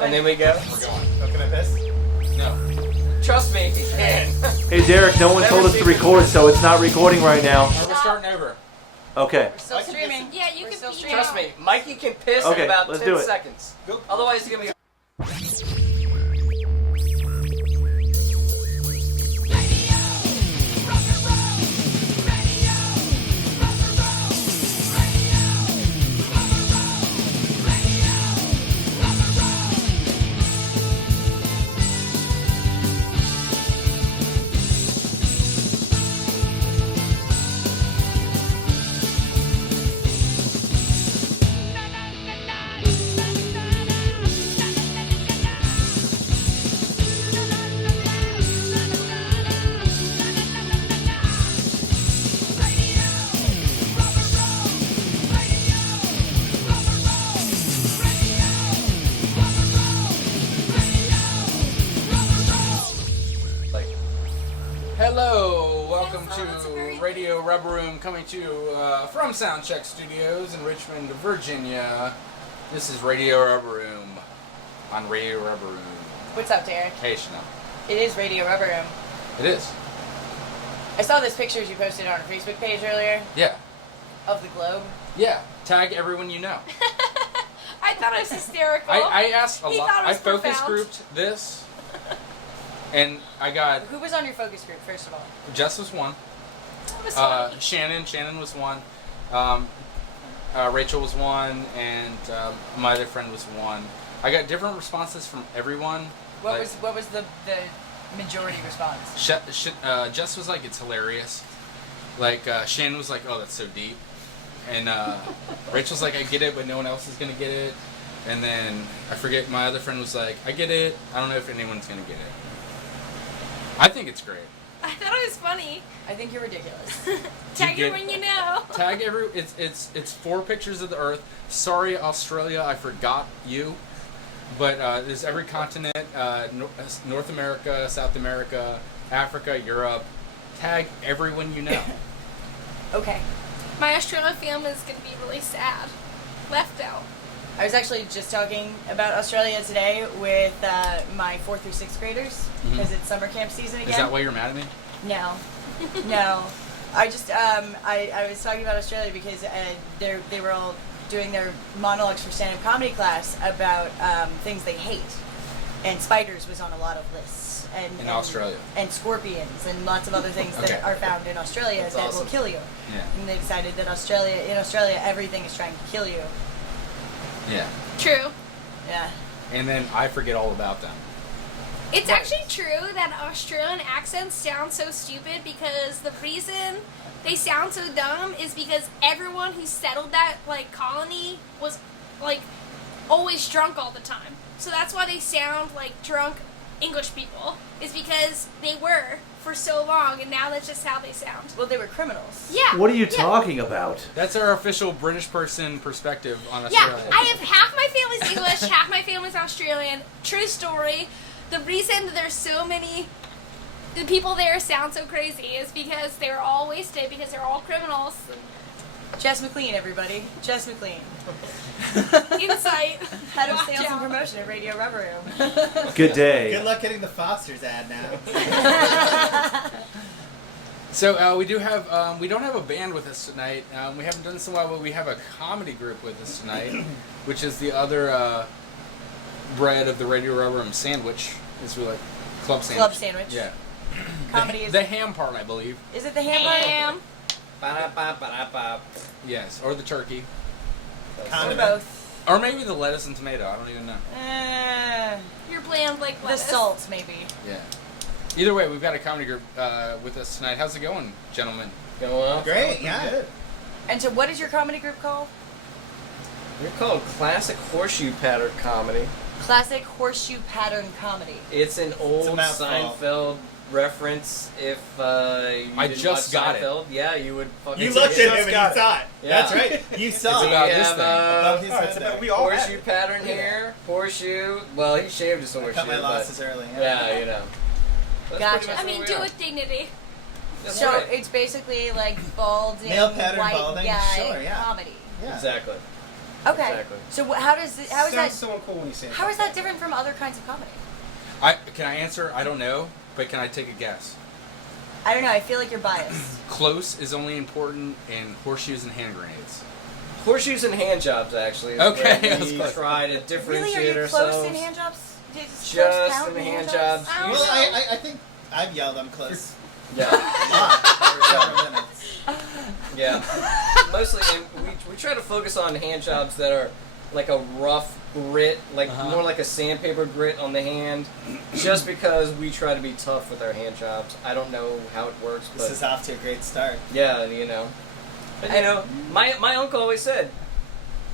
And then we go. We're going. Oh, can I piss? No. Trust me, he can. Hey, Derek, no one told us to record, so it's not recording right now. We're starting over. Okay. We're still streaming. Yeah, you can still be streaming. Trust me, Mikey can piss Okay, in about let's 10 do it. seconds. Go. Otherwise, he's going to be... Hello, welcome to Radio Rubber Room, coming to you from Soundcheck Studios in Richmond, Virginia. This is Radio Rubber Room on Radio Rubber Room. What's up, Derek? Hey, Chanel. It is Radio Rubber Room. It is. I saw those pictures you posted on our Facebook page earlier Yeah. of the globe. Yeah. Tag everyone you know. I thought it was hysterical. I asked a He lot. thought it I was focus profound. grouped this, and I got Who was on your focus group, first of all? Jess was one. That was funny. Shannon was one. Rachel was one, and my other friend was one. I got different responses from everyone. What Like, was the majority response? Jess was like, it's hilarious. Like Shannon was like, oh, that's so deep. And Rachel's like, I get it, but no one else is gonna get it. And then I forget, my other friend was like, I get it. I don't know if anyone's gonna get it. I think it's great. I thought it was funny. I think you're ridiculous. Tag get- everyone you know. Tag it's 4 pictures of the Earth. Sorry, Australia, I forgot you. But there's every continent: North America, South America, Africa, Europe. Tag everyone you know. Okay. My Australia family is going to be really sad. Left out. I was actually just talking about Australia today with my 4th through 6th graders because it's summer camp season again. Is that why you're mad at me? No, no. I just I was talking about Australia because they were all doing their monologues for stand-up comedy class about things they hate, and spiders was on a lot of lists. And Australia. And scorpions and lots of other things Okay. that are found in Australia That's that awesome. will kill you. Yeah. And they decided that in Australia everything is trying to kill you. Yeah. True. Yeah. And then I forget all about them. It's actually true that Australian accents sound so stupid because the reason they sound so dumb is because everyone who settled that colony was always drunk all the time. So that's why they sound like drunk English people. Is because they were for so long, and now that's just how they sound. Well, they were criminals. Yeah. What are you yeah. talking about? That's our official British person perspective on Yeah, Australia. I have half my family's English, half my family's Australian. True story. The reason that there's so many, the people there sound so crazy is because they're all wasted because they're all criminals. Jess McLean, everybody. Jess McLean. Insight. Head of Watch sales and out. promotion at Radio Rubber Room. Good day. Good luck getting the Foster's ad now. So we don't have a band with us tonight. We haven't done this in a while, but we have a comedy group with us tonight, which is the other bread of the Radio Rubber Room sandwich. Is we like club sandwich. Club sandwich. Yeah. Comedy is. The ham part, I believe. Is it the ham part? Ham. Ba-da-ba-ba-da-ba. Yes, or the turkey, Or Condiment. both. or maybe the lettuce and tomato. I don't even know. You're bland like The lettuce. salt, maybe. Yeah. Either way, we've got a comedy group with us tonight. How's it going, gentlemen? Going well? Great, yeah. Good. And so, what is your comedy group called? We're called Classic Horseshoe Pattern Comedy. Classic Horseshoe Pattern Comedy. It's an old mouthful. Seinfeld reference. If you I didn't just watch got it. Seinfeld, yeah, you would fucking You see looked it. at him and you saw it. Yeah. That's right. You saw It's it. about We this have, thing. Above his Alright, head so there. we all horseshoe had- pattern here, horseshoe. Well, he shaved his I horseshoe. cut my but- losses early. Yeah, you know. That's Gotcha. pretty much I mean, what do we it are. with dignity. That's So right. it's basically like balding, Male pattern white balding? guy Sure, yeah. comedy. Yeah. Exactly. Okay. Exactly. So how is Sounds that? so uncool when you say it. How is that different from other kinds of comedy? Can I answer? I don't know, but can I take a guess? I don't know. I feel like you're biased. Close is only important in horseshoes and hand grenades. Horseshoes and hand jobs, actually. Is Okay, where that's we close. try to Really? differentiate Are you ourselves. close in hand jobs? Does Just close count in hand jobs. I don't Well, know. I think I've yelled I'm close. Yeah. A lot. For several minutes. Yeah. Mostly, and we try to focus on hand jobs that are like a rough grit, like more like a sandpaper grit on the hand, just because we try to be tough with our hand jobs. I don't know how it works, but This is off to a great start. yeah, you know. But you know, my uncle always said,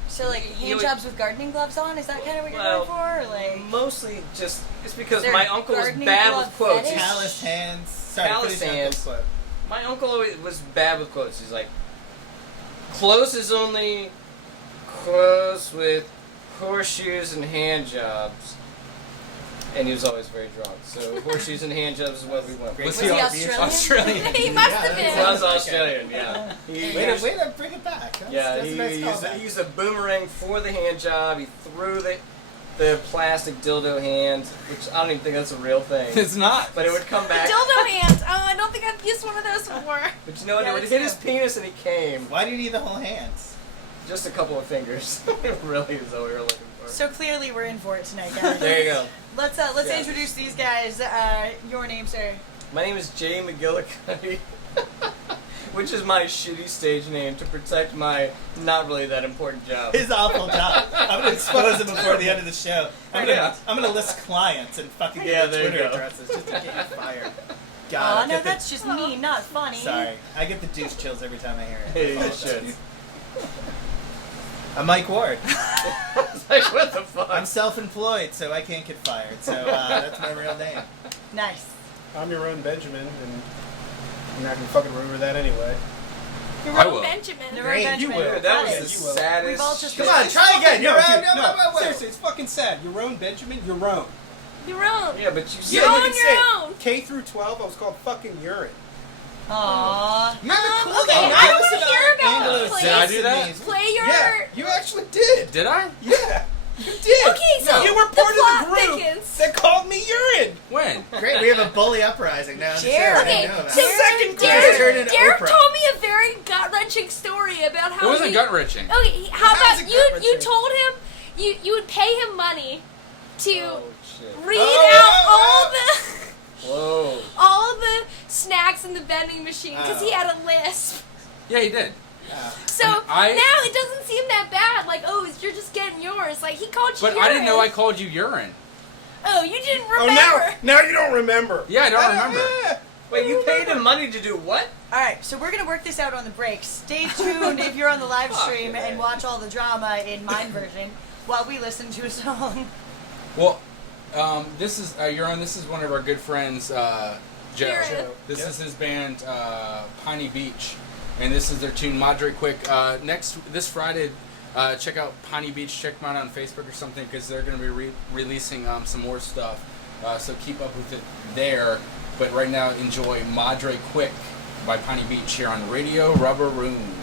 So like You hand would- jobs with gardening gloves on? Is that kind of what you're well, going for? Or like mostly just it's because Is there my uncle was gardening bad glove with quotes. fetish? Calloused hands. Sorry, Calloused finish up hands. this quote. My uncle always was bad with quotes. He's like, close is only close with horseshoes and hand jobs. And he was always very drunk. So horseshoes and hand jobs is what we went with. Was he he Australian? Australian? He must Yeah, have that's He was been. Australian, yeah. Way to bring it back. Yeah, That's he a nice used, callback. he used a boomerang for the hand job. He threw the plastic dildo hand, which I don't even think that's a real thing. It's not. But it would come back. Dildo hand. Oh, I don't think I've used one of those before. But you know what? Yeah, it would that's hit his true. penis and he came. Why do you need the whole hands? Just a couple of fingers. It really is what we were looking for. So clearly we're in for it tonight, guys. There you go. Let's Yeah. introduce these guys. Your name, sir. My name is Jay McGillicuddy, which is my shitty stage name to protect my not really that important job. His awful job. I'm gonna expose him before the end of the show. I'm Yeah. gonna list clients and fucking Yeah, get their there you Twitter go. addresses just to get you fired. Oh God, I no, get the- that's just mean, not funny. sorry. I get the douche chills every time I hear it. Hey, you Apologize. should. I'm Mike Ward. It's like, what the fuck? I'm self-employed, so I can't get fired. So that's my real name. Nice. I'm your own Benjamin, and I'm not gonna fucking remember that anyway. Your I own will. Benjamin. Never Great, Benjamin. you will. That Got was it. the You will. saddest. We've all just Come on, try again. No, You're dude, out. No. seriously, it's fucking sad. Your own Benjamin, your own. Your own. Yeah, but you said You're you on could your say. own. K through 12, I was called fucking urine. Aww. You're the cool Okay, guy. I don't Listen want to hear about Anglo it. Did I do Please that? Saxons. play your. Yeah, you actually did. Did I? Yeah, you did. Okay, so you were the part plot of the group thickens. that called me urine. When? Great, we have a bully uprising now in the show. Jared. I Okay, didn't know about so it. Second grade. Turn Derek, into Derek Oprah. told me a very gut-wrenching story about how It wasn't he, gut wrenching. Okay, how How's about it you gut-wrenching? told him you would pay him money to Oh shit. read Oh, out Whoa. all the snacks in the vending machine because he Oh. had a lisp. Yeah, he did. So And I- now it doesn't seem that bad. Like, oh, you're just getting yours. Like, he called you But urine. I didn't know I called you urine. Oh, you didn't Oh, remember. now you don't remember. Yeah, I don't remember. Wait, you paid him money to do what? All right, so we're gonna work this out on the break. Stay tuned if you're on the live stream Fuck, and yeah. watch all the drama in mine version while we listen to a song. Well, this is you're on. This is one of our good friends, Joe. Jared. This is his band, Piney Beach, and this is their tune "Madre Quick." This Friday, check out Piney Beach. Check them out on Facebook or something because they're going to be releasing some more stuff. So keep up with it there. But right now, enjoy "Madre Quick" by Piney Beach here on Radio Rubber Room.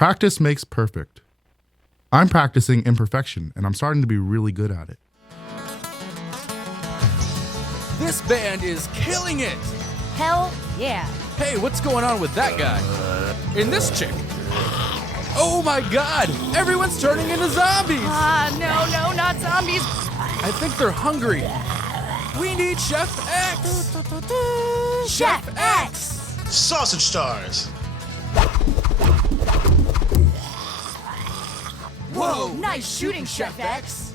Practice makes perfect. I'm practicing imperfection, and I'm starting to be really good at it. This band is killing it. Hell yeah. Hey, what's going on with that guy? And this chick. Oh my god, everyone's turning into zombies. No, not zombies. I think they're hungry. We need Chef X. Chef X. Sausage stars. Whoa, Nice shooting, Chef X.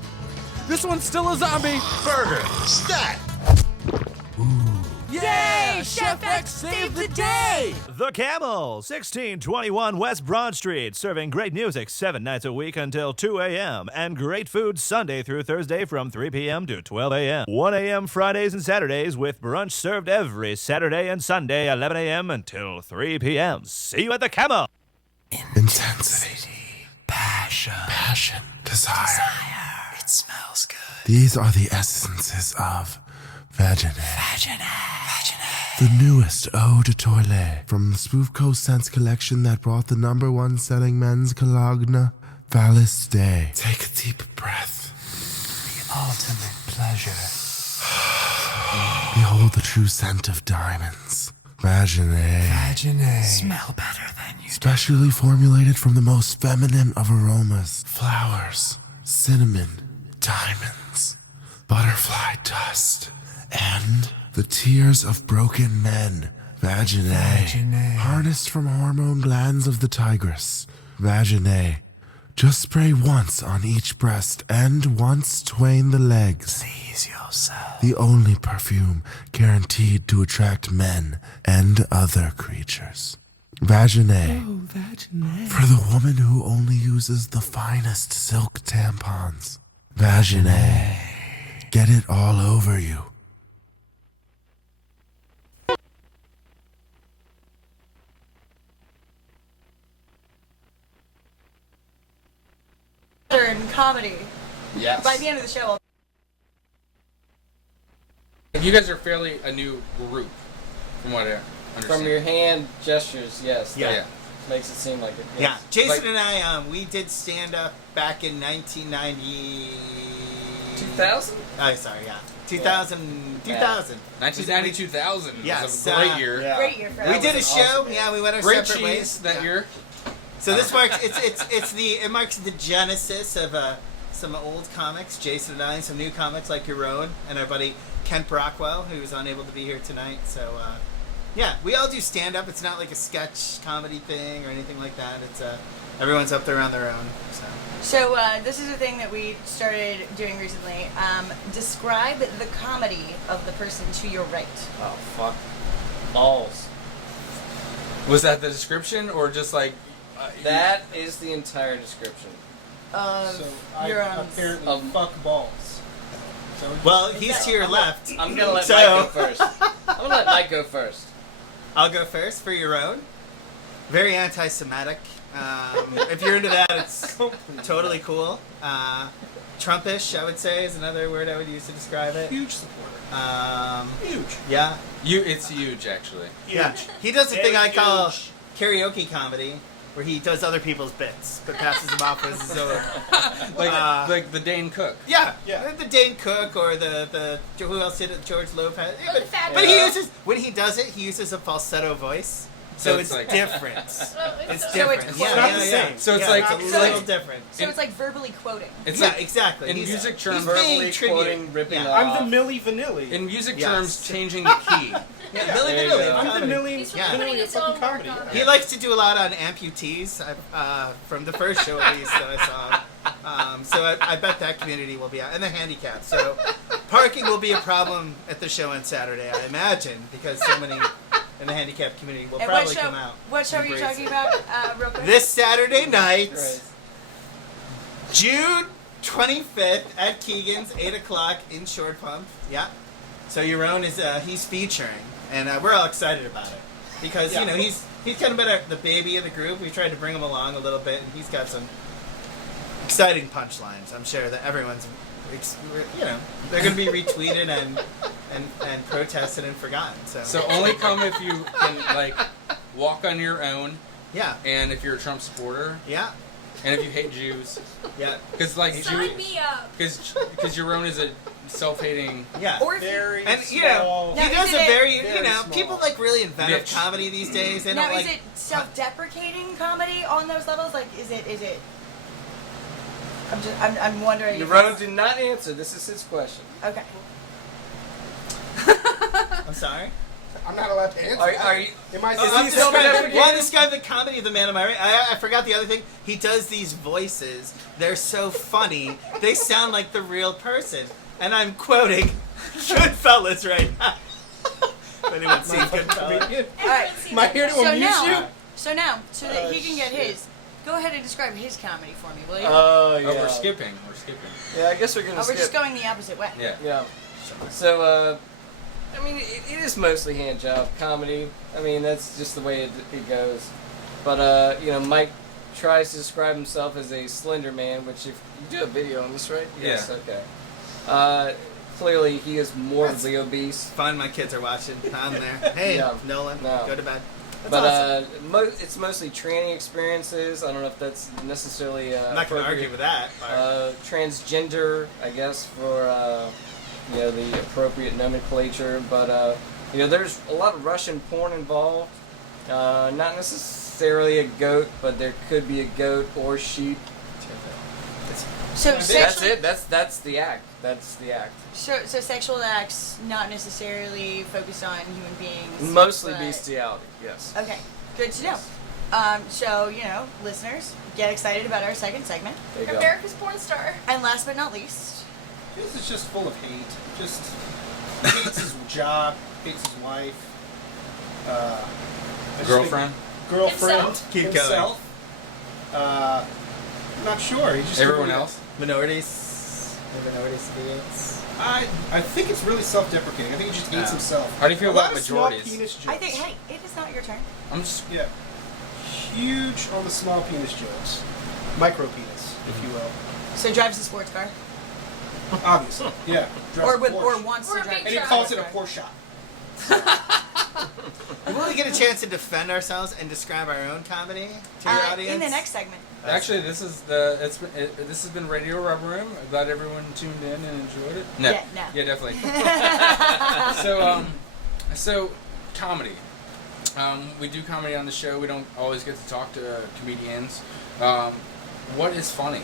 this one's still a zombie. Burger. Stat. Yeah, Chef X saved the day. The Camel, 1621 West Broad Street, serving great music 7 nights a week until 2 a.m. and great food Sunday through Thursday from 3 p.m. to 12 a.m. 1 a.m. Fridays and Saturdays with brunch served every Saturday and Sunday 11 a.m. until 3 p.m. See you at The Camel. Intensity, passion, desire. It smells good. These are the essences of Vaginet. The newest eau de toilette from the Spoofco Scents collection that brought the #1 selling men's cologne, Valis Day. Take a deep breath. The ultimate pleasure. Behold the true scent of diamonds. Vaginet. Smell better than you. Specially formulated from the most feminine of aromas. Flowers, cinnamon, diamonds, butterfly dust, and the tears of broken men. Vaginet. Harnessed from hormone glands of the tigress. Vaginet. Just spray once on each breast and once twain the legs. Please yourself. The only perfume guaranteed to attract men and other creatures. Vaginet. Oh, Vaginet. For the woman who only uses the finest silk tampons. Vaginet. Get it all over you. Pattern Comedy. Yes. By the end of the show, You guys are fairly a new group, from what I understand. From your hand gestures, yes. Yeah. Yeah. Makes it seem like it. Yeah, Yes. Jason Like- and I, we did stand up back in 1990. 2000? Oh, sorry, yeah. 2000. 2000. 1990, 2000 Yes, was a great year. Yeah. great year for We us. did a was show. awesome, Yeah, we went our Great separate cheese ways that Yeah. year. So this marks it marks the genesis of some old comics, Jason and I, and some new comics like your own, and our buddy Kent Brockwell, who was unable to be here tonight. So yeah, we all do stand up. It's not like a sketch comedy thing or anything like that. It's everyone's up there on their own. So this is a thing that we started doing recently. Describe the comedy of the person to your right. Oh, fuck. Balls. Was that the description, or just like That is the entire description. So I Your apparently fuck balls. So Well, he's to your left. I'm gonna let So- Mike go first. I'm gonna let Mike go first. I'll go first for your own. Very anti-Semitic. If you're into that, it's totally cool. Trumpish, I would say, is another word I would use to describe it. huge supporter. Huge. Yeah. it's huge actually. Yeah. He does a thing I Very call huge. karaoke comedy, where he does other people's bits, but passes them off as his own. Like the Dane Cook. Yeah. Yeah. The Dane Cook or the who else did it? George Lopez. Yeah, Or the Fat but he Yeah. uses when he does it, he uses a falsetto voice, so So it's it's like- different. Oh, It's so- different. it's yeah, not yeah, the yeah. same. So it's Yeah, like it's a it's little like different. So it's like verbally quoting. it's Yeah, like exactly. in He's- music terms, he's paying verbally tribute. quoting, ripping Yeah. off. I'm the Milli Vanilli. in music Yes. terms changing the key. Yeah, Milli There you Vanilli. go. I'm the comedy. Milli He's Yeah. putting Vanilli his of fucking own comedy. work on it. He likes to do a lot on amputees. From the first show at least that I saw. So I bet that community will be out, and the handicapped. So parking will be a problem at the show on Saturday, I imagine, because so many in the handicapped community will And probably come out. what show are you Embrace talking it. about, real quick? This Saturday night, Right. June 25th at Keegan's, 8 o'clock in Short Pump. Yeah. So your own is he's featuring, and we're all excited about it because you know he's kind of been the baby of the group. We tried to bring him along a little bit, and he's got some exciting punchlines. I'm sure that everyone's, they're going to be retweeted and protested and forgotten. So So only come if you can like walk on your own Yeah. And if you're a Trump supporter, Yeah. and if you hate Jews, Yeah. because like Sign me up. because Jerome is a self-hating. Yeah. Or if Very And small. you know, Now, he does is a it- very, Very you know, small. people like really inventive Bitch. comedy these days. They now, don't is like. it self-deprecating comedy on those levels? Like, is it? I'm wondering. if Jerome it's- did not answer. This is his question. Okay. I'm sorry. I'm not allowed to answer. Are you? Am I? Is I'm he describing, well, describe the comedy of the man. Am I right? I forgot the other thing. He does these voices. They're so funny. They sound like the real person. And I'm quoting Goodfellas right now. If anyone seen Goodfellas. All right. Am I here to So amuse now, you? so that he can get his, go ahead and describe his comedy for me, will you? Oh yeah. Oh, we're skipping. Yeah, I guess we're gonna We're skip. just going the opposite way. Yeah. Yeah. So, I mean, it is mostly hand job comedy. I mean, that's just the way it goes. But, you know, Mike tries to describe himself as a slender man, which if you do a video on this, right? Yes, okay. Clearly, he is morbidly obese. Fun, my kids are watching. I'm there. Hey, Yeah. Nolan, No. go to bed. That's But awesome. it's mostly training experiences. I don't know if that's necessarily I'm not going to argue with that. transgender, I guess, for you know, the appropriate nomenclature. But you know, there's a lot of Russian porn involved. Not necessarily a goat, but there could be a goat or sheep. So That's sexual, it. That's the act. That's the act. so sexual acts not necessarily focused on human beings. Mostly but- bestiality. Yes. Okay, good to know. So you know, listeners, get excited about our second segment. There you go. America's porn star. And last but not least, This is just full of hate. Just hates his job, hates his wife. I just Girlfriend. think- Girlfriend. Himself? Keep himself. Not sure. He just Everyone else. Minorities. The minorities debates. I think it's really self-deprecating. I think he just hates Yeah. himself. How do you feel A lot about of small majorities? penis jokes. I think, hey, it is not your turn. I'm just. Yeah. Huge on the small penis jokes. Micro penis, if you will. So drives a sports car, Obviously. Yeah. or Drives a or Porsche. wants Or to a drive. big And he truck. calls it a Porsche. Will we get a chance to defend ourselves and describe our own comedy to your audience? In the next segment. Actually, this is this has been Radio Rubber Room. I'm glad everyone tuned in and enjoyed it. No. Yeah, no. Yeah, definitely. So comedy. We do comedy on the show. We don't always get to talk to comedians. What is funny?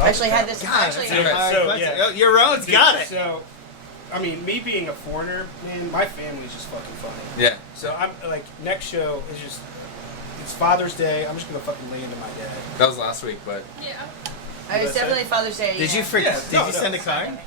Actually had this. God, Actually, that's a hard So, question. yeah. Oh, your own's got it. So, I mean, me being a foreigner, man, my family's just fucking funny. Yeah. So I'm like, next show is just, it's Father's Day. I'm just gonna fucking lay into my dad. That was last week, but Yeah. it was definitely Father's Day. Did you yeah. forget? Yeah, Did no, you no. send a card?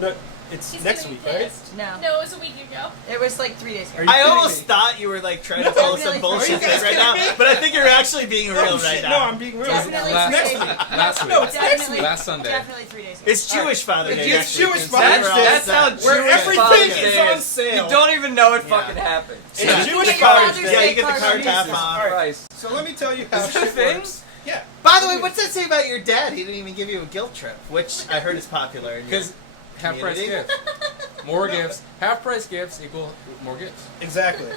No, it's He's next gonna week, be right? pissed. No. No, it was a week ago. It was like 3 days Are ago. you I kidding almost me? thought you were like trying to No, pull definitely some bullshit Are you guys right now, kidding me? but I think you're actually being real Oh, right shit, now. no, I'm being real. Definitely last, next three week. days. last week. No, it's next Definitely, week. Last Sunday. Definitely 3 days ago. It's Jewish Father's Day. It's next week. Jewish And Father's we're all Day. That's how set. Where Jewish everything Father's is Day on sale. You don't even know it Yeah. fucking happened. It's Yeah. Jewish Get Father's Father's Day. Yeah, you get the card card on half Jesus. off. Christ. So let me tell you how Is that a shit thing? works. Yeah. By the way, what's that say about your dad? He didn't even give you a guilt trip, which I heard is popular. in your Because half price community. gifts. More gifts. Half price gifts equal more gifts. Exactly.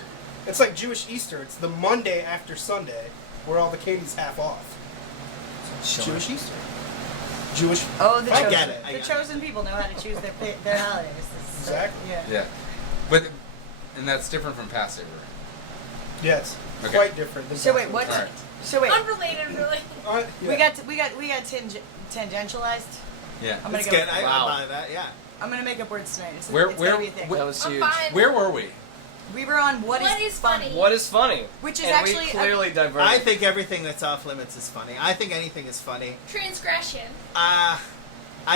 It's like Jewish Easter. It's the Monday after Sunday where all the candy's half off. Jewish Easter. Jewish. Oh, the I chosen. get it, I The get it. chosen people know how to choose their holidays. Exactly. Yeah. Yeah. But and that's different from Passover. Yes. Okay. Quite different. Than So wait, Passover. what? Alright. So wait, Unrelated, really. Yeah. we got tangentialized. Yeah. I'm gonna That's go. good. I Wow. buy that. Yeah. I'm gonna make up words tonight. It's Where- it's where- gonna be a thing. That was I'm huge. fine. Where were we? We were on what is funny. What is funny? Which is and actually we clearly diverged. I think everything that's off limits is funny. I think anything is funny. Transgression. I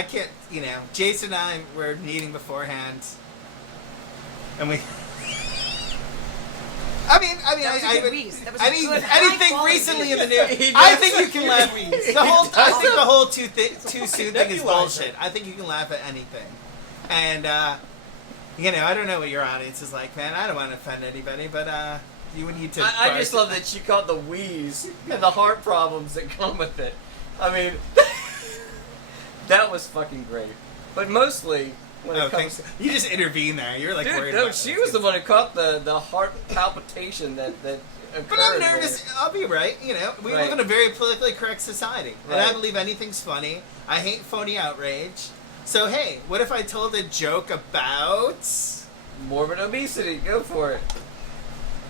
can't, you know, Jason and I were meeting beforehand, and we. That was a good wheeze. That was a good, anything high-quality recently in the wheeze. news. I think you can laugh. I think the whole too soon thing is Nebulizer. bullshit. I think you can laugh at anything, and you know, I don't know what your audience is like, man. I don't want to offend anybody, but you would need to. I just love that she caught the wheeze and the heart problems that come with it. I mean, that was fucking great. But mostly, when it Oh, comes. thanks. You just intervened there. You're like Dude, worried no, about she this. was the one who caught the heart palpitation that occurred. But I'm nervous. I'll be right. You know, we Right. live in a very politically correct society, and I Right. believe anything's funny. I hate phony outrage. So hey, what if I told a joke about Morbid obesity. Go for it.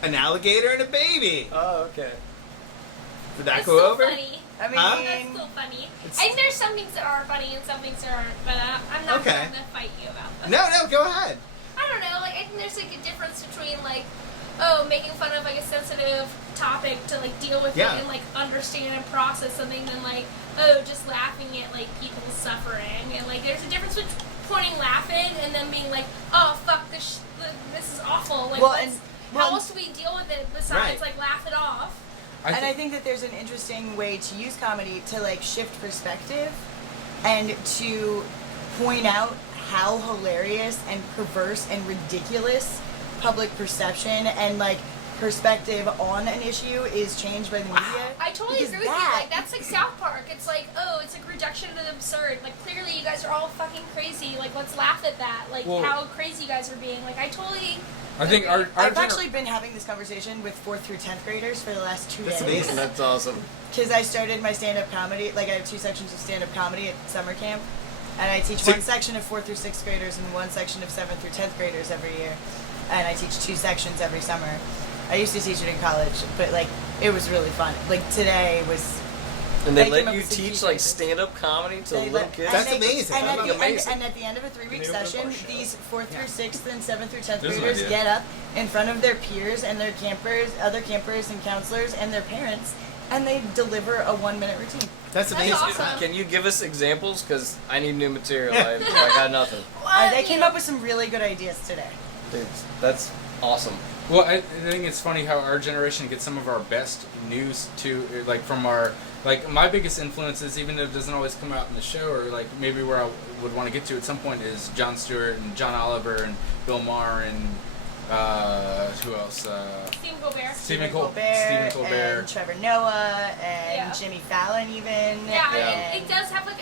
an alligator and a baby? Oh, okay. Did that That's go still over? funny. I mean, Huh? That's still funny. It's- I think there's some things that are funny and some things that aren't, but I'm not Okay. going to fight you about them. No, go ahead. I don't know. Like I think there's like a difference between like, oh, making fun of like a sensitive topic to like deal with Yeah. it and like understand and process something than like, oh, just laughing at like people's suffering. And like there's a difference between pointing laughing and then being like, oh fuck, this is awful. Like, Well, what's- and- how well- else do we deal with it besides Right. like laugh it off? I think that there's an interesting way to use comedy to like shift perspective and to point out how hilarious and perverse and ridiculous public perception and like perspective on an issue is changed by the media. I totally Because agree with you. that- Like that's like South Park. It's like, oh, it's like reduction to the absurd. Like clearly you guys are all fucking crazy. Like let's laugh at that. Like Well- how crazy you guys are being. Like I totally. I think our I've actually been having this conversation with 4th through 10th graders for the last 2 That's days. amazing. That's awesome. Because I started my stand-up comedy, like I have 2 sections of stand-up comedy at summer camp, and I teach So- one section of 4th through 6th graders and one section of 7th through 10th graders every year, and I teach 2 sections every summer. I used to teach it in college, but like it was really fun. Like today was. And they They let came up you with some teach key like phrases. stand-up comedy to little kids. That's amazing. And, That's at the, amazing. and at the end of a 3-week Can they open session, up our show? these 4th through 6th and 7th through 10th There's an graders idea. get up in front of their peers and their campers, other campers and counselors and their parents, and they deliver a 1-minute routine. That's That's amazing. awesome. Can you give us examples? Because I need new material. I got nothing. They came up with some really good ideas today. Dude, that's awesome. Well, I think it's funny how our generation gets some of our best news to, like, from our, like, my biggest influences, even though it doesn't always come out in the show, or, like, maybe where I would want to get to at some point is Jon Stewart and John Oliver and Bill Maher and, who else? Stephen Colbert. Stephen Colbert. And Trevor Noah and Yeah. Jimmy Fallon even. Yeah, I and mean, it does have like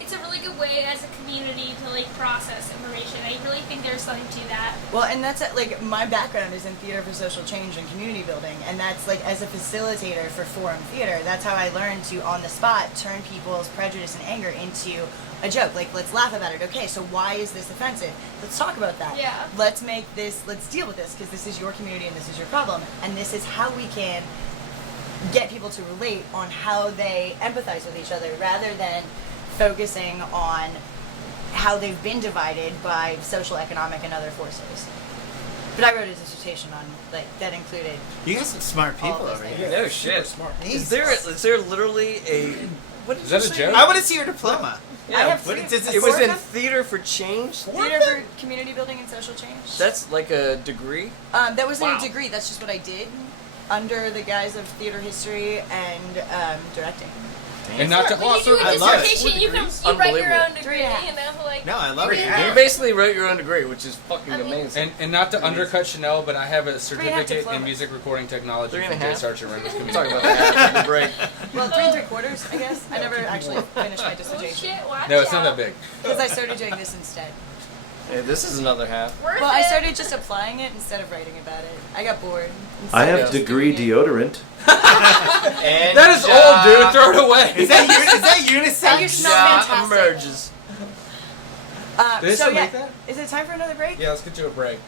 it's a really good way as a community to like process information. I really think there's something to that. Well, and that's like my background is in theater for social change and community building, and that's like as a facilitator for forum theater. That's how I learned to on the spot turn people's prejudice and anger into a joke. Like, let's laugh about it. Okay, so why is this offensive? Let's talk about that. Yeah. Let's deal with this because this is your community and this is your problem, and this is how we can get people to relate on how they empathize with each other rather than focusing on how they've been divided by social, economic, and other forces. But I wrote a dissertation on that included. You got some smart All people those over things. here. No shit. smart. Is there literally a? What did Is that you a say? joke? I want to see your diploma. Yeah, I have what- three. does it was in Four? theater for change. Theater for community building and social change. That's like a degree. That wasn't Wow. a degree. That's just what I did under the guise of theater history and directing. And not to When you do a I love it. dissertation, you write your own degree. 3.5. You know, like No, I love it. You basically wrote your own degree, which is fucking amazing. And not to undercut Chanel, but I have a certificate in diplomas. music recording technology from 3.5. J. Sargent Ramos We'll Community. talk about that after the break. Well, 3 3/4, I guess. I never actually finished my oh dissertation shit, watch No, it's not out. that big. because I started doing this instead. Hey, this is another half. Worth Well, I it. started just applying it instead of writing about it. I got bored. I Instead have of degree just doing it. deodorant. And That is old, dude. Throw it away. Is that You unisex? smell Ja fantastic. emerges. Did they So still yeah, make that? is it time for another break? Yeah, let's get to a break.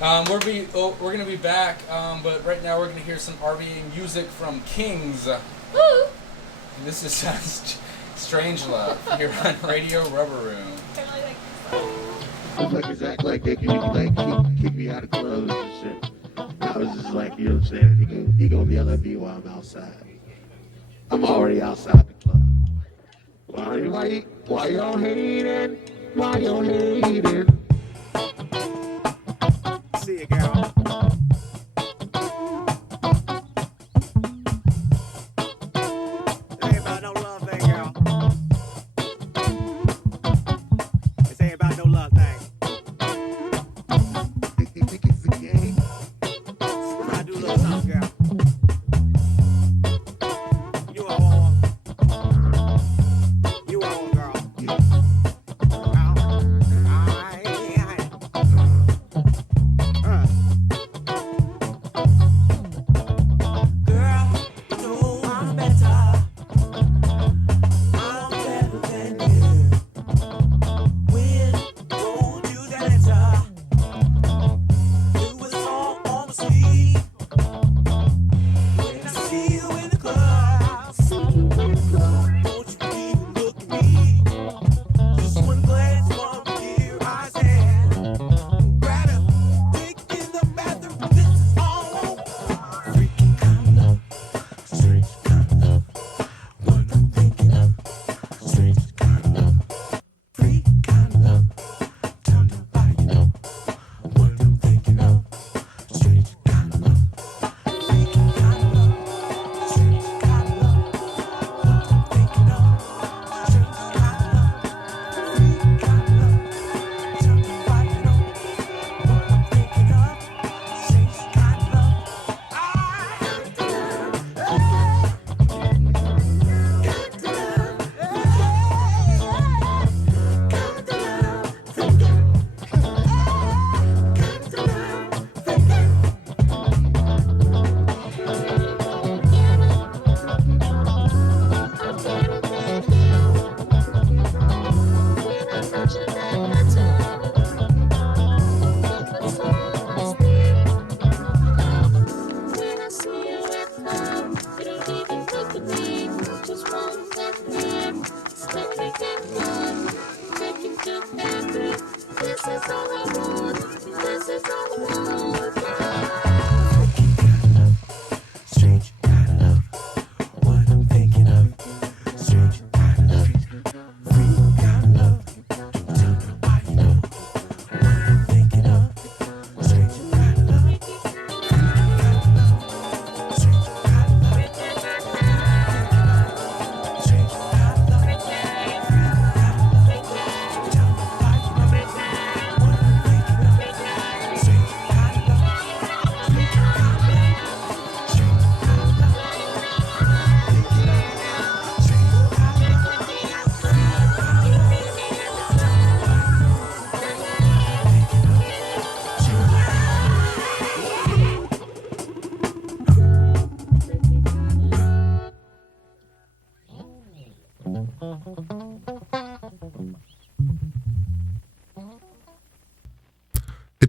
We're gonna be back, but right now we're gonna hear some RV music from Kings. Woo! And this is Strange Love here on Radio Rubber Room. I really like Motherfuckers act like they can like kick me out of clubs and shit. I was just like, you know what I'm saying? He gonna yell at me while I'm outside. I'm already outside the club. Why y'all hating? Why y'all hating? See you, girl. It ain't about no love thing, girl. This ain't about no love thing. You think it's a game? I do a little something, girl. You are on. You are on, girl. Alright.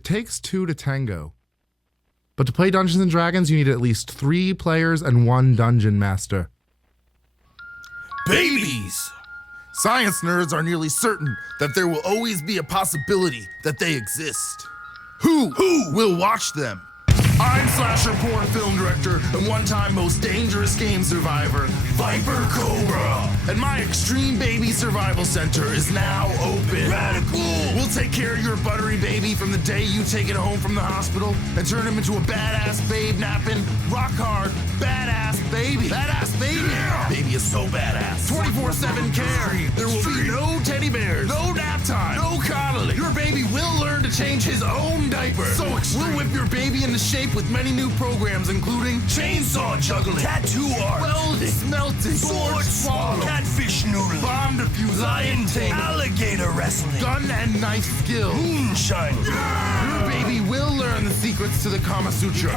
takes two to tango. But to play Dungeons and Dragons, you need at least 3 players and 1 dungeon master. Babies! Science nerds are nearly certain that there will always be a possibility that they exist. Who will watch them? I'm slasher porn film director and one-time most dangerous game survivor, Viper Cobra. And my Extreme Baby Survival Center is now open. Radical! We'll take care of your buttery baby from the day you take it home from the hospital and turn him into a badass babe napping, rock hard, badass baby. Badass baby! Yeah. Baby is so badass. 24/7 care. There will be no teddy bears, no nap time, no coddling. Your baby will learn to change his own diaper. So extreme. We'll whip your baby into shape with many new programs, including chainsaw juggling, tattoo art, welding, smelting, sword swallow, catfish noodling, bomb defusing, lion taming, alligator wrestling, gun and knife skill, moonshine. Yeah. Your baby will learn the secrets to the Kama Sutra.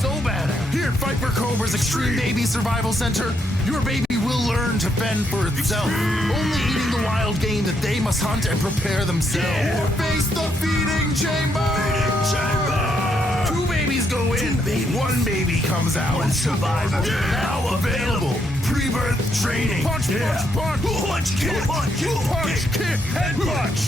So badass. Here at Viper Cobra's Extreme Baby Survival Center, your baby will learn to fend for itself, only eating the wild game that they must hunt and prepare themselves. Yeah. Face the feeding chamber. Go in, one baby comes out. One survivor. Yeah. Now available. Pre-birth training. Punch, punch, kick, head punch,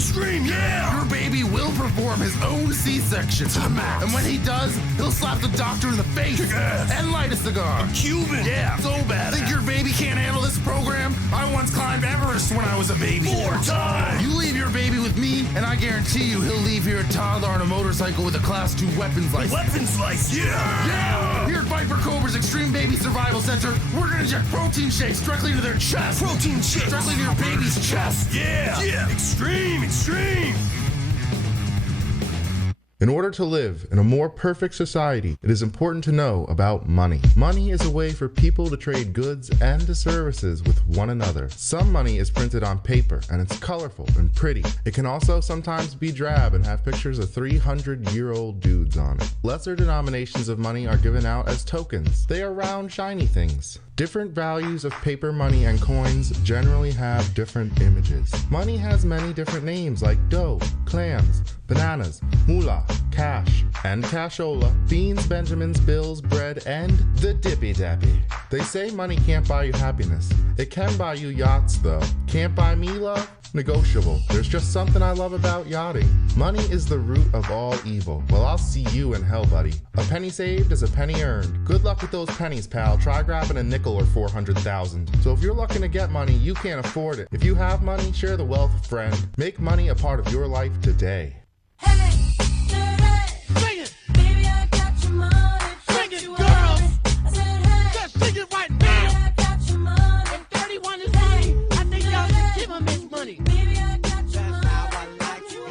scream, yeah. Your baby will perform his own C-section to the max. And when he does, he'll slap the doctor in the face and light a cigar. I'm Cuban. Yeah, so bad. Think your baby can't handle this program? I once climbed Everest when I was a baby. 4 times. You leave your baby with me, and I guarantee you he'll leave here a toddler on a motorcycle with a Class 2 weapons license. Weapons license? Yeah! Here at Viper Cobra's Extreme Baby Survival Center, we're gonna inject protein shakes directly into their chest. Protein shakes directly to your baby's chest. Yeah! Extreme! In order to live in a more perfect society, it is important to know about money. Money is a way for people to trade goods and services with one another. Some money is printed on paper and it's colorful and pretty. It can also sometimes be drab and have pictures of 300-year-old dudes on it. Lesser denominations of money are given out as tokens. They are round, shiny things. Different values of paper money and coins generally have different images. Money has many different names like dough, clams, bananas, moolah, cash, and cashola, beans, benjamins, bills, bread, and the dippy dappy. They say money can't buy you happiness. It can buy you yachts though. Can't buy me love? Negotiable. There's just something I love about yachting. Money is the root of all evil. Well, I'll see you in hell, buddy. A penny saved is a penny earned. Good luck with those pennies, pal. Try grabbing a nickel or 400,000. So if you're looking to get money, you can't afford it. If you have money, share the wealth with a friend. Make money a part of your life today. Hey, sing it, baby, I got your money. Sing it, girls. I said, hey, just sing it right now. Baby, I got your money. If 31 is money, I think y'all should give him his money. Baby, I got your money. That's how I like you. I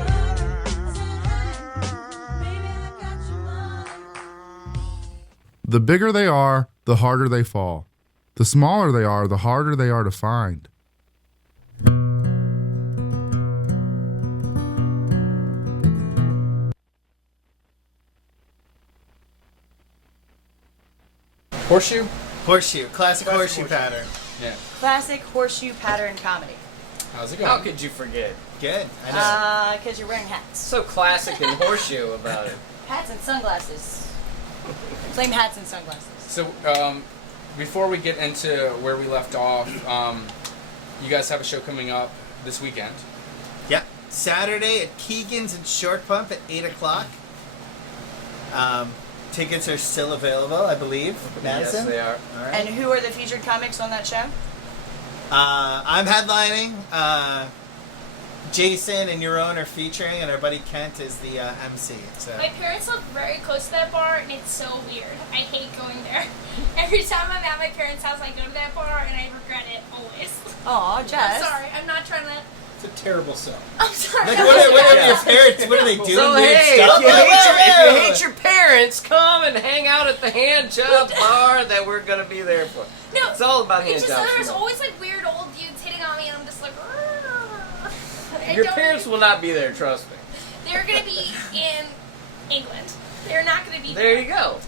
said, hey, baby, I got your money. The bigger they are, the harder they fall. The smaller they are, the harder they are to find. Horseshoe. Classic horseshoe pattern. Yeah. Classic horseshoe pattern comedy. How's it going? How could you forget? Good. I know. Because you're wearing hats. So classic and horseshoe about it. Hats and sunglasses. Flame hats and sunglasses. So, before we get into where we left off, you guys have a show coming up this weekend. Yeah. Saturday at Keegan's in Short Pump at 8 o'clock. Tickets are still available, I believe. Madison? Yes, they are. All right. And who are the featured comics on that show? I'm headlining. Jason and your own are featuring, and our buddy Kent is the MC. So. My parents live very close to that bar, and it's so weird. I hate going there. Every time I'm at my parents' house, I go to that bar, and I regret it always. Aw, Jess. I'm sorry. I'm not trying to... It's a terrible song. I'm sorry. Like, what are your parents? What are they doing? So Weird hey, stuff? if you hate your parents, come and hang out at the hand job bar that we're gonna be there for. No, it's all about hand it's jobs. just there's always like weird old dudes hitting on me, and I'm just like, Your parents will not be there, trust me. They're gonna be in England. They're not gonna be There you go.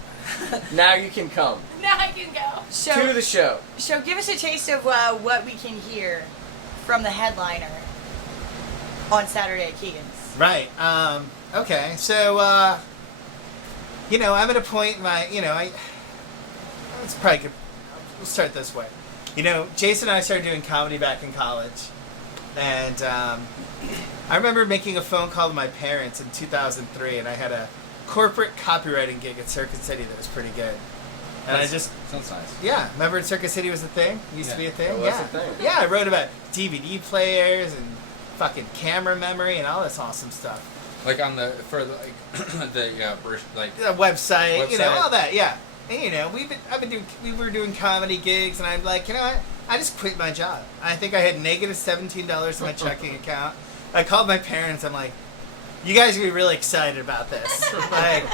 Now you can come Now I can go. to the show. So give us a taste of what we can hear from the headliner on Saturday at Keegan's. Right. Okay, so I'm at a point in my, it's probably good. We'll start this way. Jason and I started doing comedy back in college, and I remember making a phone call to my parents in 2003, and I had a corporate copywriting gig at Circuit City that was pretty good. And Sounds nice. Yeah, remember Circuit City was a thing? Used to be a thing? It was a thing. Yeah, I wrote about DVD players and fucking camera memory and all this awesome stuff. Like on the The website, Website. all that, yeah. And we were doing comedy gigs, and I'm like, what? I just quit my job. I think I had negative $17 in my checking account. I called my parents. I'm like, you guys are gonna be really excited about this. Like,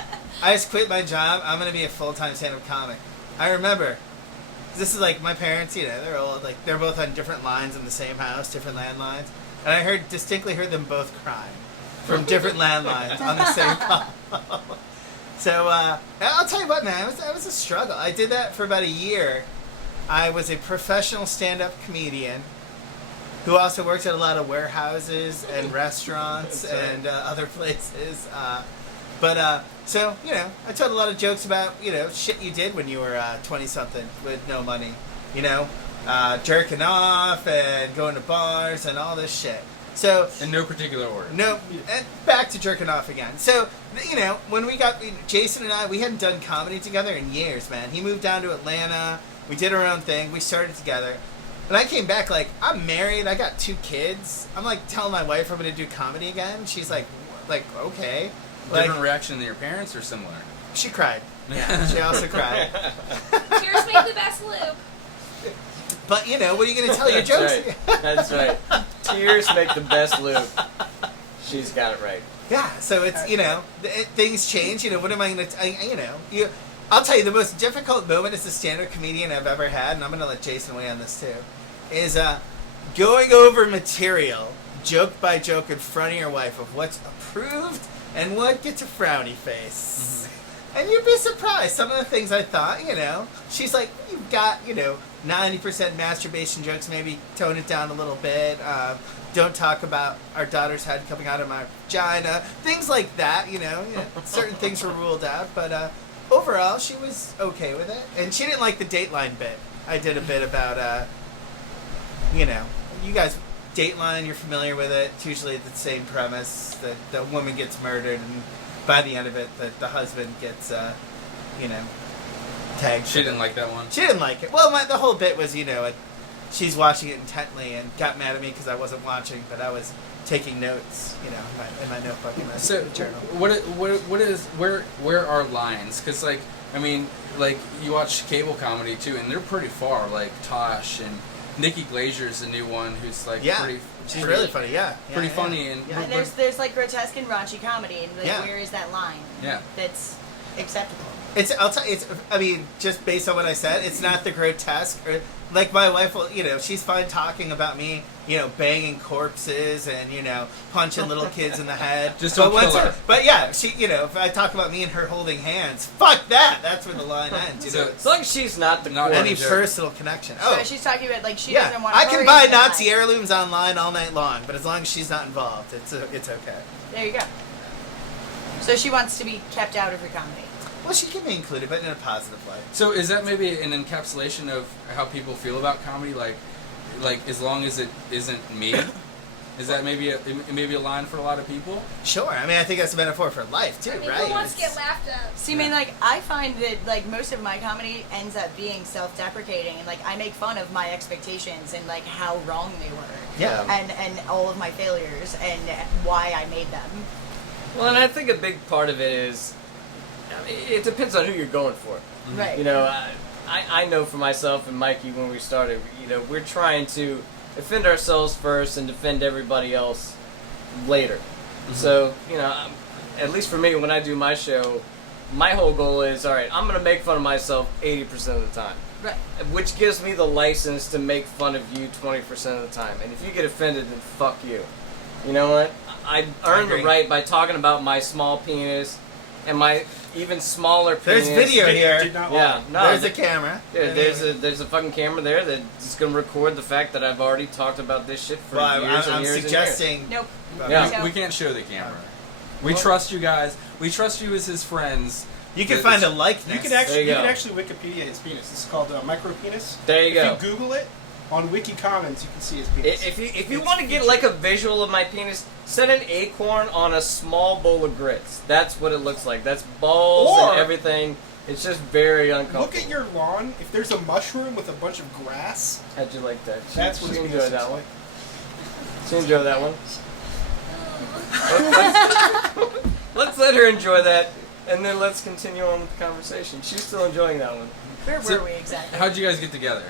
I just quit my job. I'm gonna be a full-time stand-up comic. I remember, this is like my parents. They're old. Like, they're both on different lines in the same house, different landlines, and I distinctly heard them both crying from different landlines on the same call. So I'll tell you what, man, it was a struggle. I did that for about a year. I was a professional stand-up comedian who also worked at a lot of warehouses and restaurants and other places. So I told a lot of jokes about shit you did when you were 20-something with no money. Jerking off and going to bars and all this shit. So in no particular order. No, and back to jerking off again. So, when we got Jason and I, we hadn't done comedy together in years, man. He moved down to Atlanta. We did our own thing. We started together. And I came back like, I'm married. I got 2 kids. I'm like telling my wife I'm going to do comedy again. She's like, okay. Different reaction than your parents or similar? She cried. Yeah, she also cried. Tears make the best lube. But, what are you going to tell your jokes? That's right. Tears make the best lube. She's got it right. Yeah, so it's, things change. What am I going to, I'll tell you, the most difficult moment as a stand-up comedian I've ever had, and I'm going to let Jason weigh on this too, is going over material, joke by joke, in front of your wife of what's approved and what gets a frowny face. Mm-hmm. And you'd be surprised. Some of the things I thought, she's like, you've got, 90% masturbation jokes, maybe tone it down a little bit. Don't talk about our daughter's head coming out of my vagina. Things like that, certain things were ruled out. But overall, she was okay with it. And she didn't like the Dateline bit. I did a bit about, you guys, Dateline, you're familiar with it. It's usually the same premise, that the woman gets murdered, and by the end of it, the husband gets, tagged. She didn't like that one? She didn't like it. Well, the whole bit was, she's watching it intently and got mad at me because I wasn't watching, but I was taking notes, in my notebook in my journal. Where are lines? Because, you watch cable comedy, too, and they're pretty far. Like, Tosh and Nikki Glazier's the new one who's, she's really funny, pretty funny. And there's grotesque and raunchy comedy, and where is that line? Yeah. That's acceptable. Just based on what I said, it's not the grotesque. Or, like, my wife will, she's fine talking about me, banging corpses and, punching little kids in the head. Just don't kill her. But yeah, she, if I talk about me and her holding hands, fuck that. That's where the line ends. As long as she's not any personal connection. So she's talking about, she doesn't want I can buy Nazi line. heirlooms online all night long, but as long as she's not involved, it's okay. There you go. So she wants to be kept out of your comedy. Well, she can be included, but in a positive way. So is that maybe an encapsulation of how people feel about comedy? Like as long as it isn't me? Is that maybe a line for a lot of people? Sure. I think that's a metaphor for life, too, right? Who wants to get laughed at? See, I find that, most of my comedy ends up being self-deprecating, and, I make fun of my expectations and, how wrong they were. Yeah. And all of my failures and why I made them. Well, and I think a big part of it is, it depends on who you're going for. Right. I know for myself and Mikey when we started, we're trying to defend ourselves first and defend everybody else later. Mm-hmm. So, at least for me, when I do my show, my whole goal is, all right, I'm going to make fun of myself 80% of the time. Right. Which gives me the license to make fun of you 20% of the time. And if you get offended, then fuck you. You know what? I earned the right by talking about my small penis and my even smaller penis. There's video here. Yeah, no. There's a camera. There's a fucking camera there that's going to record the fact that I've already talked about this shit for years and years suggesting. and years. Nope. Yeah. We can't show the camera. We trust you guys. We trust you as his friends. You can find a likeness. You can actually There you go. Wikipedia his penis. This is called micro penis. There you go. If you Google it on Wiki Commons, you can see his penis. If you want to get like a visual of my penis, set an acorn on a small bowl of grits. That's what it looks like. That's balls Or- and everything. It's just very uncomfortable. Look at your lawn. If there's a mushroom with a bunch of grass, How'd you like that? that's what she his enjoyed penis that looks one. like. She enjoyed that one. Let's let her enjoy that, and then let's continue on with the conversation. She's still enjoying that one. Where So, were we exactly? How'd you guys get together?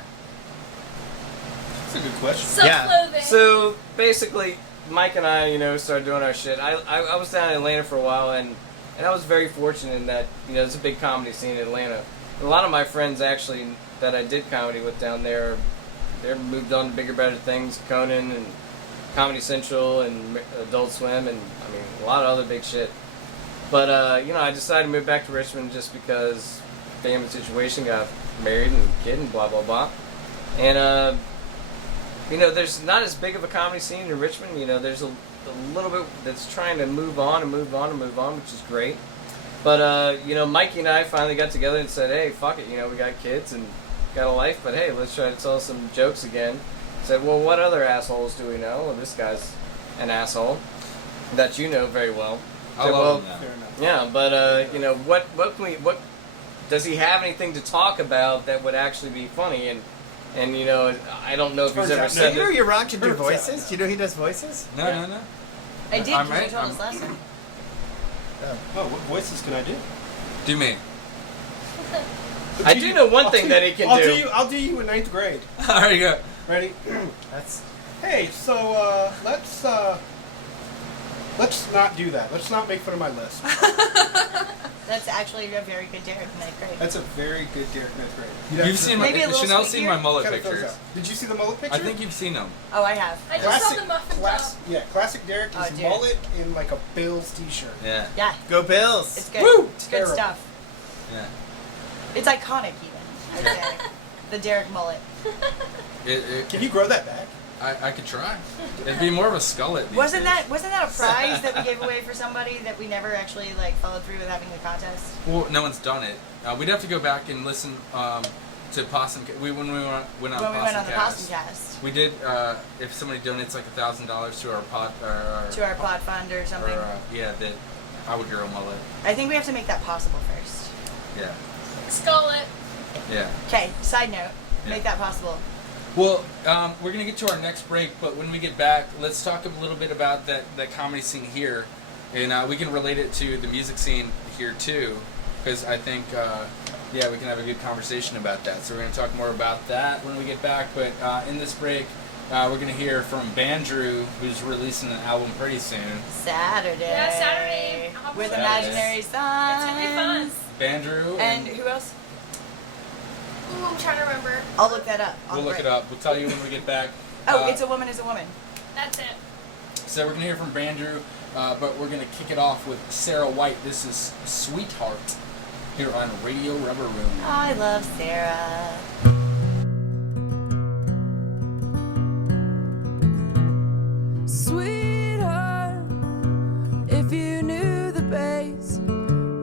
That's a good question. Self-loathing. So basically, Mike and I, started doing our shit. I was down in Atlanta for a while, and I was very fortunate in that, there's a big comedy scene in Atlanta. And a lot of my friends actually that I did comedy with down there, they're moved on to bigger, better things, Conan and Comedy Central and Adult Swim, and a lot of other big shit. But I decided to move back to Richmond just because family situation, got married and a kid and blah blah blah. And there's not as big of a comedy scene in Richmond. There's a little bit that's trying to move on, which is great. But Mikey and I finally got together and said, hey, fuck it, we got kids and got a life, but hey, let's try to tell some jokes again. Said, well, what other assholes do we know? Well, this guy's an asshole that you know very well. I Said, love well, him now. yeah, but what does he have anything to talk about that would actually be funny? And I don't know if he's ever said You know that. your rock can do voices? Do you know he does voices? No. I did, I'm because right, you told I'm- us last time. Oh, what voices can I do? Do me. I do know one thing that he can do. I'll do you in 9th grade. All right, go. Ready? That's Hey, so let's not do that. Let's not make fun of my list. That's actually a very good Derek in 9th grade. That's a very good Derek 9th grade. You've seen my. Maybe a little Chanel's seen my squeakier? mullet Kinda fills pictures. out. Did you see the mullet picture? I think you've seen them. Oh, I have. I just saw the muffin top. Yeah, classic Derek Oh, is dude. mullet in like a Bills t-shirt. Yeah. Yeah, Go Bills. it's good. Woo! It's good Terrible. stuff. Yeah. It's iconic, even. I'd say. The Derek mullet. Can you grow that back? I could try. It'd be more of a skullet. these Wasn't days. that a prize that we gave away for somebody that we never actually followed through with having the contest? Well, no one's done it. We'd have to go back and listen to Possum. When we went on When we Possum went on the Cast. Possum Cast. We did. If somebody donates like $1,000 to our pod, To our pod fund or something. that I would grow a mullet. I think we have to make that possible first. Yeah. Skull it. Yeah. Okay, side note. Yeah. Make that possible. Well, we're gonna get to our next break, but when we get back, let's talk a little bit about that comedy scene here, and we can relate it to the music scene here too, because I think we can have a good conversation about that. So we're gonna talk more about that when we get back. But in this break, we're gonna hear from Bandrew, who's releasing an album pretty soon. Saturday. Yeah, Saturday. With Saturday. Imaginary Sons. It's gonna be fun. Bandrew, And who else? Ooh, I'm trying to remember. I'll look that up. we'll look it up. We'll tell you when we get back. Oh, It's a Woman is a Woman. That's it. So we're gonna hear from Bandrew, but we're gonna kick it off with Sarah White. This is Sweetheart here on Radio Rubber Room. I love Sarah. Sweetheart, if you knew the pace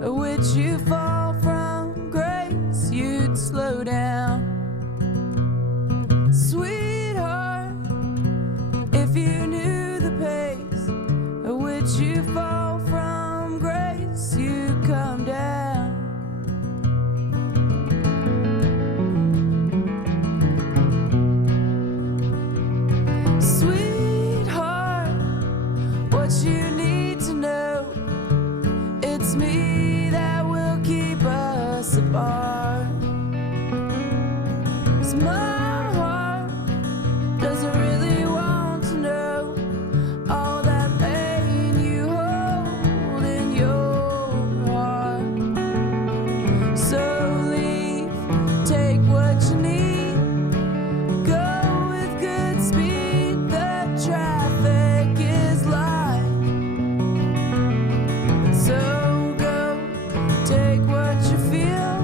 at which you fall from grace, you'd slow down. Sweetheart, if you knew the pace at which you fall from grace, you'd come down. Sweetheart, what you need to know, it's me that will keep us apart. 'Cause my heart doesn't really want to know all that pain you hold in your heart. So leave, take what you need, go with good speed, the traffic is light. So go, take what you feel,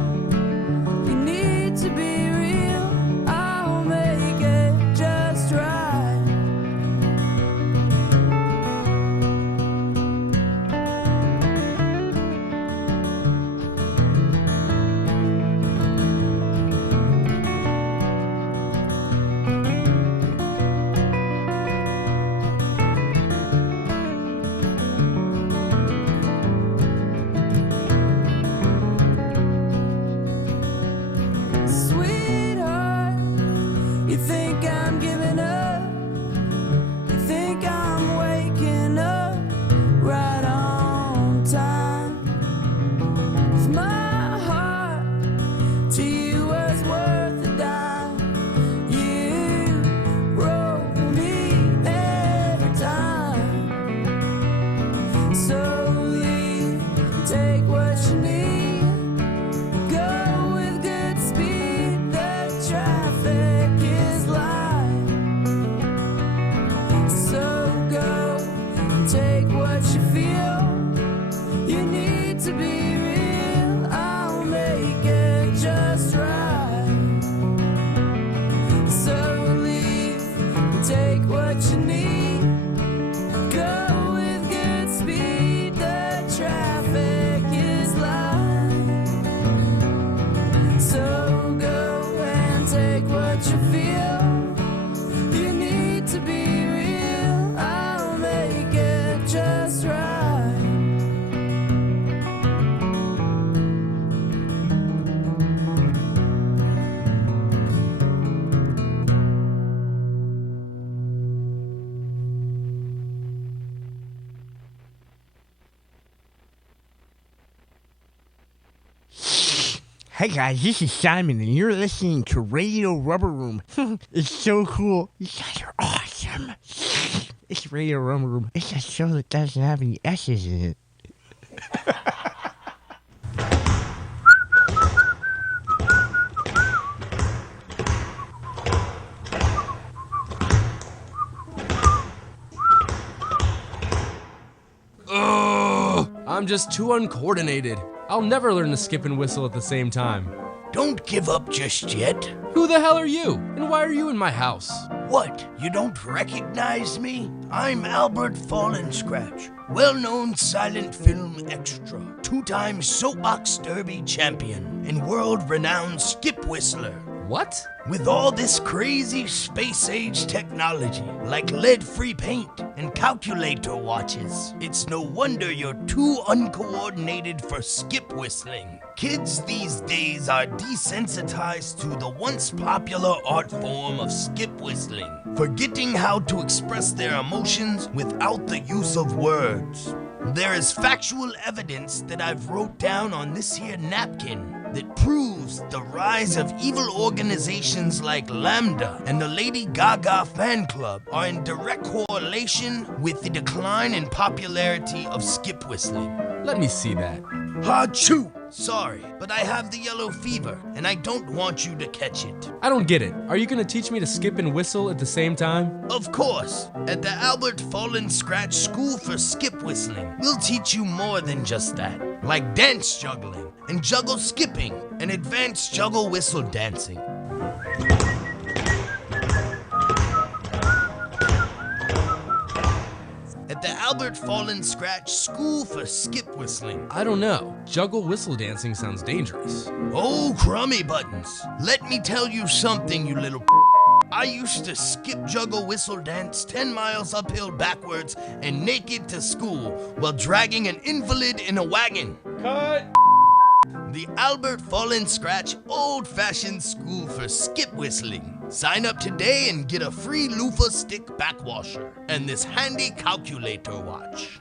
Hey guys, this is Simon, and you're listening to Radio Rubber Room. It's so cool. You guys are awesome. It's Radio Rubber Room. It's a show that doesn't have any S's in it. I'm just too uncoordinated. I'll never learn to skip and whistle at the same time. Don't give up just yet. Who the hell are you? And why are you in my house? What? You don't recognize me? I'm Albert Fallen Scratch, well-known silent film extra, 2-time soapbox derby champion, and world-renowned skip whistler. What? With all this crazy space-age technology, like lead-free paint and calculator watches, it's no wonder you're too uncoordinated for skip whistling. Kids these days are desensitized to the once popular art form of skip whistling, forgetting how to express their emotions without the use of words. There is factual evidence that I've wrote down on this here napkin that proves the rise of evil organizations like Lambda and the Lady Gaga fan club are in direct correlation with the decline in popularity of skip whistling. Let me see that. Achoo! Sorry, but I have the yellow fever, and I don't want you to catch it. I don't get it. Are you gonna teach me to skip and whistle at the same time? Of course. At the Albert Fallen Scratch School for Skip Whistling, we'll teach you more than just that. Like dance juggling, and juggle skipping, and advanced juggle whistle dancing. At the Albert Fallen Scratch School for Skip Whistling. I don't know. Juggle whistle dancing sounds dangerous. Oh, crummy buttons. Let me tell you something, you little I used to skip juggle whistle dance 10 miles uphill backwards and naked to school while dragging an invalid in a wagon. Cut! The Albert Fallen Scratch Old-Fashioned School for Skip Whistling. Sign up today and get a free loofah stick backwasher and this handy calculator watch.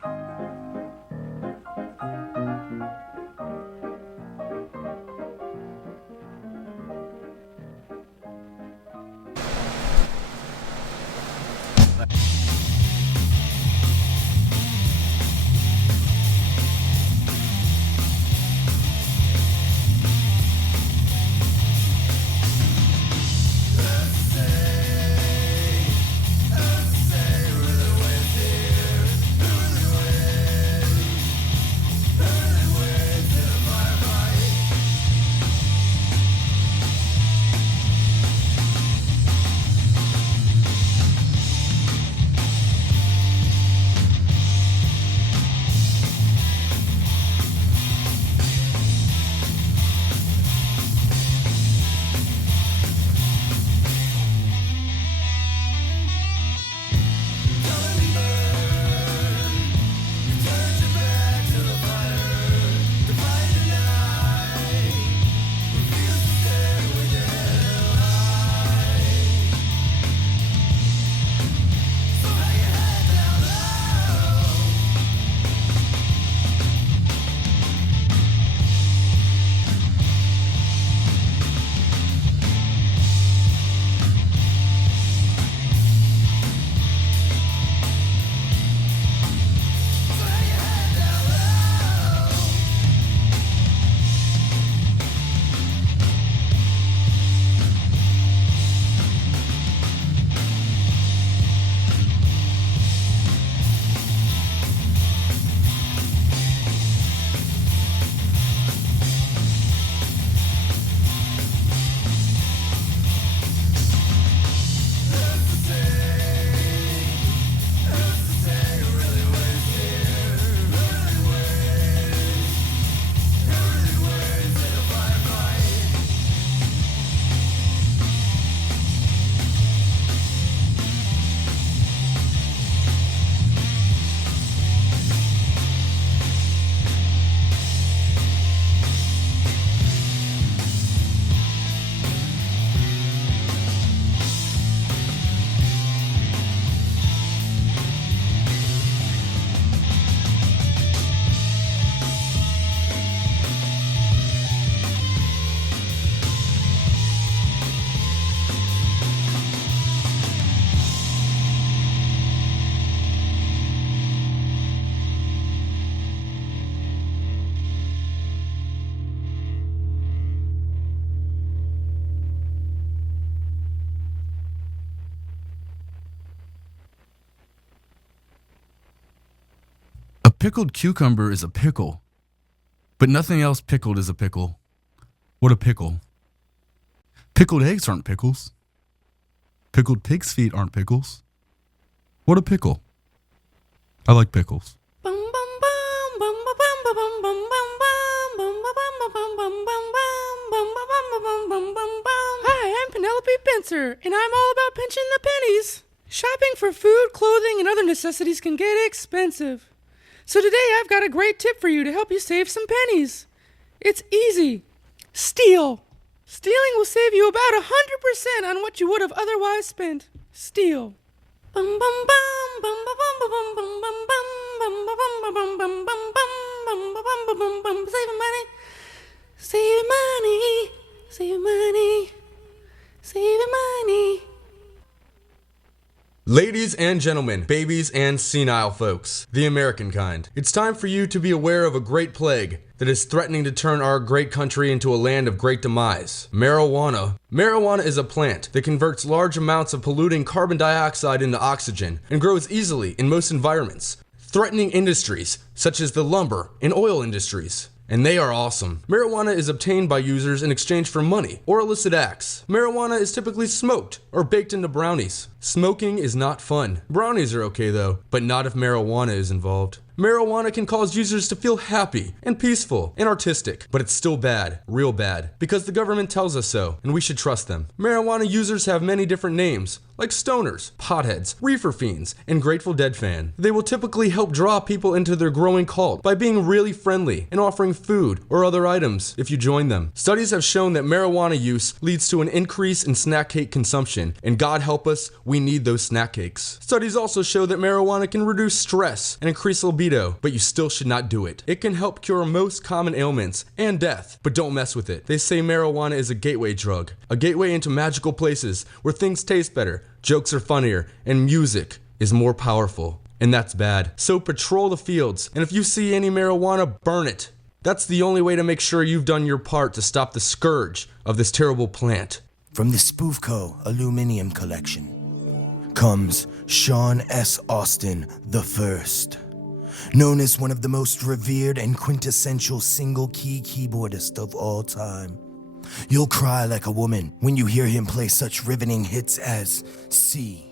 pickled cucumber is a pickle, but nothing else pickled is a pickle. What a pickle. Pickled eggs aren't pickles. Pickled pig's feet aren't pickles. What a pickle. I like pickles. Hi, I'm Penelope Pincer, and I'm all about pinching the pennies. Shopping for food, clothing, and other necessities can get expensive. So today I've got a great tip for you to help you save some pennies. It's easy. Steal. Stealing will save you about 100% on what you would have otherwise spent. Steal. Bum bum bum bum bum bum bum bum bum bum bum bum bum bum bum bum bum. Saving money. Saving money. Saving money. Saving money. Ladies and gentlemen, babies and senile folks, the American kind, it's time for you to be aware of a great plague that is threatening to turn our great country into a land of great demise. Marijuana. Marijuana is a plant that converts large amounts of polluting carbon dioxide into oxygen and grows easily in most environments, threatening industries such as the lumber and oil industries. And they are awesome. Marijuana is obtained by users in exchange for money or illicit acts. Marijuana is typically smoked or baked into brownies. Smoking is not fun. Brownies are okay though, but not if marijuana is involved. Marijuana can cause users to feel happy and peaceful and artistic, but it's still bad, real bad, because the government tells us so, and we should trust them. Marijuana users have many different names, like stoners, potheads, reefer fiends, and Grateful Dead fan. They will typically help draw people into their growing cult by being really friendly and offering food or other items if you join them. Studies have shown that marijuana use leads to an increase in snack cake consumption, and God help us, we need those snack cakes. Studies also show that marijuana can reduce stress and increase libido, but you still should not do it. It can help cure most common ailments and death, but don't mess with it. They say marijuana is a gateway drug, a gateway into magical places where things taste better, jokes are funnier, and music is more powerful. And that's bad. So patrol the fields, and if you see any marijuana, burn it. That's the only way to make sure you've done your part to stop the scourge of this terrible plant. From the Spoofco Aluminum Collection comes Sean S. Austin I, known as one of the most revered and quintessential single-key keyboardists of all time. You'll cry like a woman when you hear him play such riveting hits as C.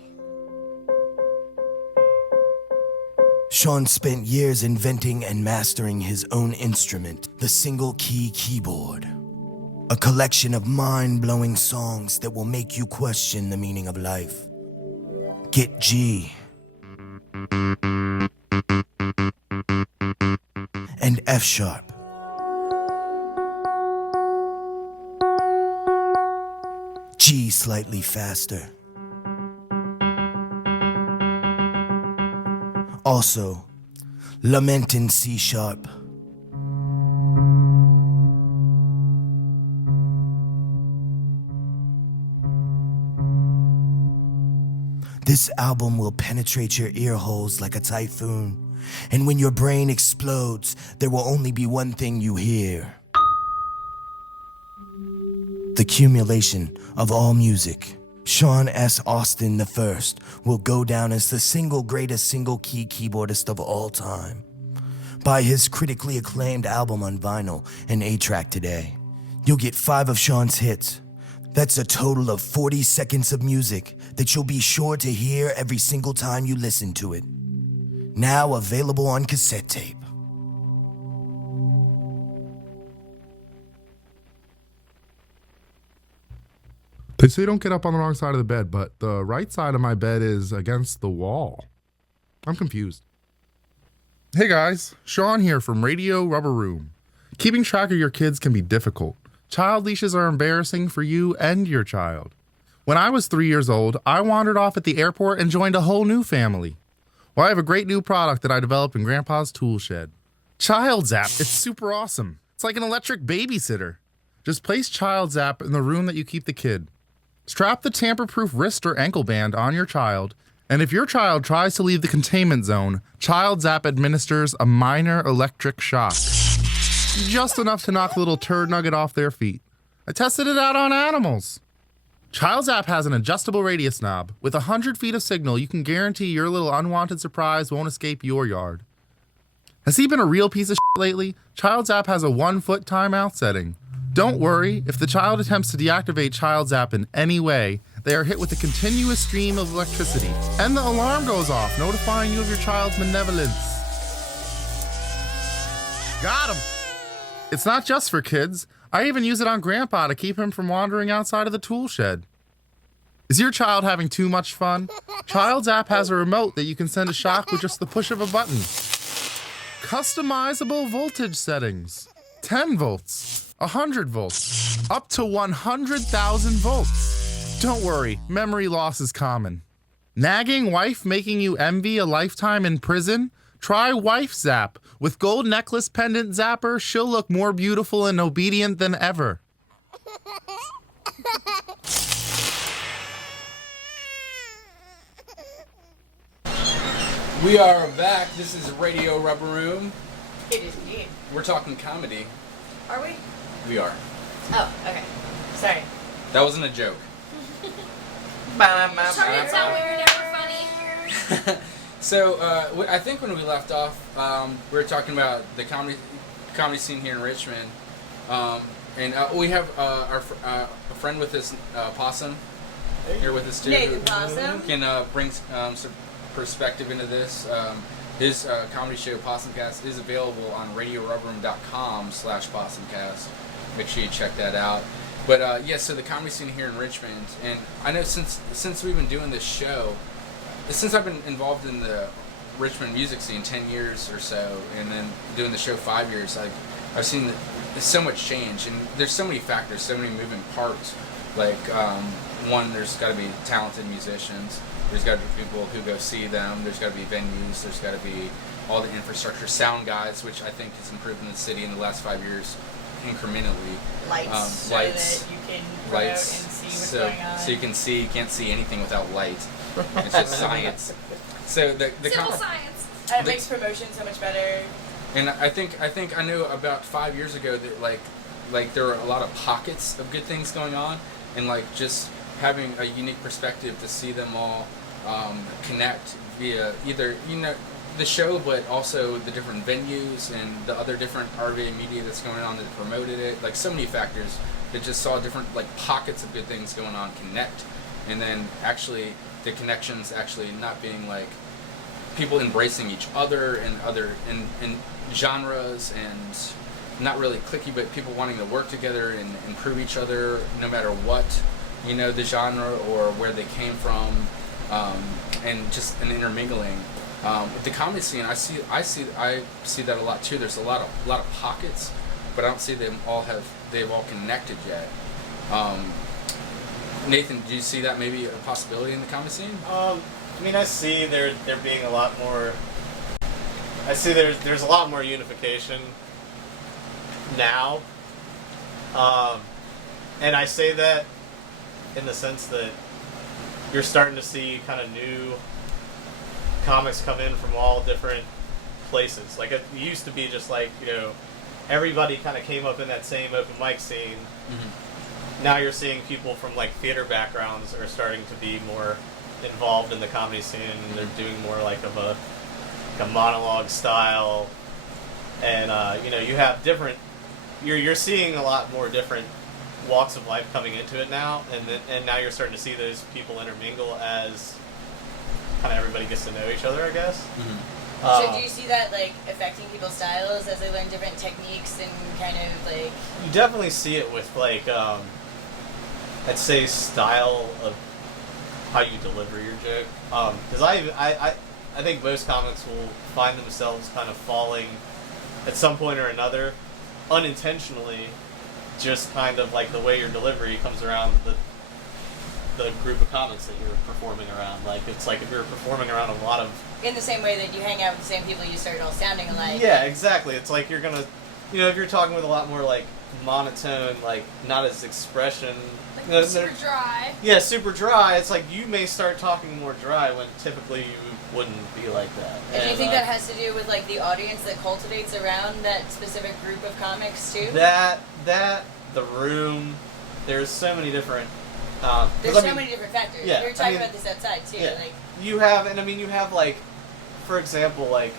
Sean spent years inventing and mastering his own instrument, the single-key keyboard. A collection of mind-blowing songs that will make you question the meaning of life. Get G. And F sharp. G slightly faster. Also, Lament in C sharp. This album will penetrate your ear holes like a typhoon, and when your brain explodes, there will only be one thing you hear. The accumulation of all music. Sean S. Austin I will go down as the single greatest single-key keyboardist of all time. Buy his critically acclaimed album on vinyl and 8-track today. You'll get 5 of Sean's hits. That's a total of 40 seconds of music that you'll be sure to hear every single time you listen to it. Now available on cassette tape. They say don't get up on the wrong side of the bed, but the right side of my bed is against the wall. I'm confused. Hey guys, Sean here from Radio Rubber Room. Keeping track of your kids can be difficult. Child leashes are embarrassing for you and your child. When I was 3 years old, I wandered off at the airport and joined a whole new family. Well, I have a great new product that I developed in Grandpa's tool shed. Child Zap, it's super awesome. It's like an electric babysitter. Just place Child Zap in the room that you keep the kid. Strap the tamper-proof wrist or ankle band on your child, and if your child tries to leave the containment zone, Child Zap administers a minor electric shock. Just enough to knock the little turd nugget off their feet. I tested it out on animals. Child Zap has an adjustable radius knob. With 100 feet of signal, you can guarantee your little unwanted surprise won't escape your yard. Has he been a real piece of shit lately? Child's app has a 1-foot timeout setting. Don't worry, if the child attempts to deactivate Child's app in any way, they are hit with a continuous stream of electricity, and the alarm goes off, notifying you of your child's malevolence. Got him! It's not just for kids. I even use it on Grandpa to keep him from wandering outside of the tool shed. Is your child having too much fun? Child's app has a remote that you can send a shock with just the push of a button. Customizable voltage settings. 10 volts, 100 volts, up to 100,000 volts. Don't worry, memory loss is common. Nagging wife making you envy a lifetime in prison? Try Wife Zap. With gold necklace pendant zapper, she'll look more beautiful and obedient than ever. We are back. This is Radio Rubber Room. It is indeed. We're talking comedy. Are we? We are. Oh, okay. Sorry. That wasn't a joke. Sorry to tell me you're never funny. So, I think when we left off, we were talking about the comedy scene here in Richmond. And we have a friend with us, Possum, here with us too. Nathan Possum. Can bring some perspective into this. His comedy show, Possumcast, is available on radiorubberroom.com/possumcast. Make sure you check that out. But so the comedy scene here in Richmond, and I know since we've been doing this show, since I've been involved in the Richmond music scene 10 years or so, and then doing the show 5 years, I've seen there's so much change, and there's so many factors, so many moving parts. Like, one, there's got to be talented musicians. There's got to be people who go see them. There's got to be venues. There's got to be all the infrastructure, sound guides, which I think has improved in the city in the last 5 years incrementally. Lights, so that you can promote and see what's going on. So you can see, you can't see anything without light. It's just science. So the Civil science. And it makes promotion so much better. And I think I knew about 5 years ago that like there were a lot of pockets of good things going on, and like just having a unique perspective to see them all connect via either the show, but also the different venues and the other different RVA media that's going on that promoted it. Like so many factors that just saw different like pockets of good things going on connect, and then actually the connections actually not being like people embracing each other and other in genres, and not really cliquey, but people wanting to work together and improve each other no matter what the genre or where they came from, and just an intermingling. With the comedy scene, I see that a lot too. There's a lot of pockets, but I don't see they've all connected yet. Nathan, do you see that maybe a possibility in the comedy scene? I see there being a lot more. I see there's a lot more unification now, and I say that in the sense that you're starting to see kind of new comics come in from all different places. Like it used to be just like everybody kind of came up in that same open mic scene. Mm-hmm. Now you're seeing people from like theater backgrounds are starting to be more involved in the comedy scene, and they're doing more like of a monologue style, and you have different. You're seeing a lot more different walks of life coming into it now, and now you're starting to see those people intermingle as kind of everybody gets to know each other, I guess. Mm-hmm. So do you see that like affecting people's styles as they learn different techniques and kind of like? You definitely see it with like, I'd say style of how you deliver your joke. Because I think most comics will find themselves kind of falling at some point or another, unintentionally, just kind of like the way your delivery comes around the group of comics that you're performing around. Like it's like if you're performing around a lot of. In the same way that you hang out with the same people, you start all sounding alike. Yeah, exactly. It's like you're gonna, if you're talking with a lot more like monotone, like not as expression. Like super dry. Yeah, super dry. It's like you may start talking more dry when typically you wouldn't be like that. And do you think that has to do with like the audience that cultivates around that specific group of comics too? That the room. There's so many different. There's so many different factors. Yeah, You're talking about this outside too. Yeah. Like You have like, for example, like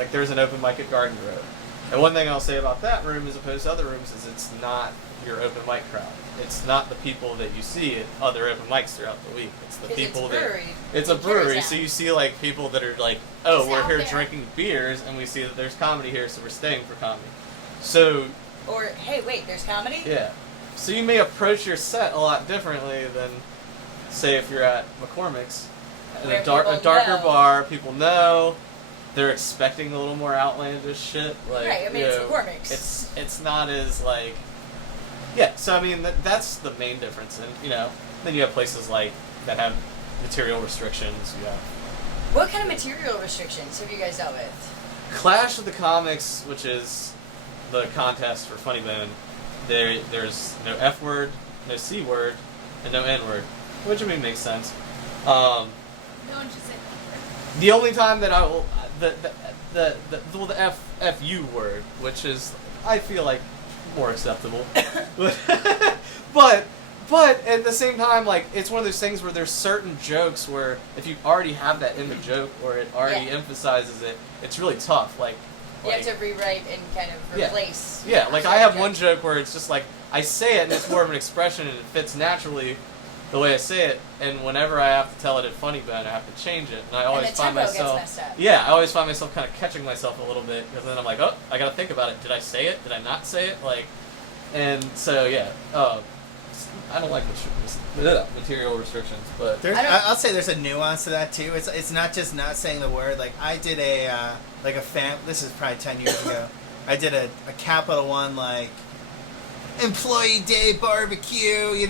Like there's an open mic at Garden Grove. And one thing I'll say about that room as opposed to other rooms is it's not your open mic crowd. It's not the people that you see at other open mics throughout the week. It's the people that it's a brewery, so you see like people that are like, oh, Just we're out here there. drinking beers, and we see that there's comedy here, so we're staying for comedy. So Or hey, wait, there's comedy. yeah, so you may approach your set a lot differently than, say, if you're at McCormick's, at Where a darker people know. bar. People know. They're expecting a little more outlandish shit. Like, Right, I mean, you it's know, McCormick's. It's not as like. Yeah, so I mean that's the main difference, and then you have places like that have material restrictions. You have What kind of material restrictions have you guys dealt with? Clash of the Comics, which is the contest for Funny Bone. There's no F word, no C word, and no N word, which I mean makes sense. No one should say The only time that I will the FU word, which is I feel like more acceptable, but at the same time, like it's one of those things where there's certain jokes where if you already have that in the joke or it already emphasizes it, it's really tough. Like You have to rewrite and kind of replace. yeah, like I have one joke where it's just like I say it and it's more of an expression and it fits naturally the way I say it, and whenever I have to tell it at Funny Bone, I have to change it, and I always the find tempo gets myself messed up. yeah, I always find myself kind of catching myself a little bit because then I'm like, oh, I gotta think about it. Did I say it? Did I not say it? Like, and so yeah, I don't like material restrictions, but I'll say there's a nuance to that too. It's not just not saying the word. Like I did this is probably 10 years ago. I did a Capital One like employee day barbecue, and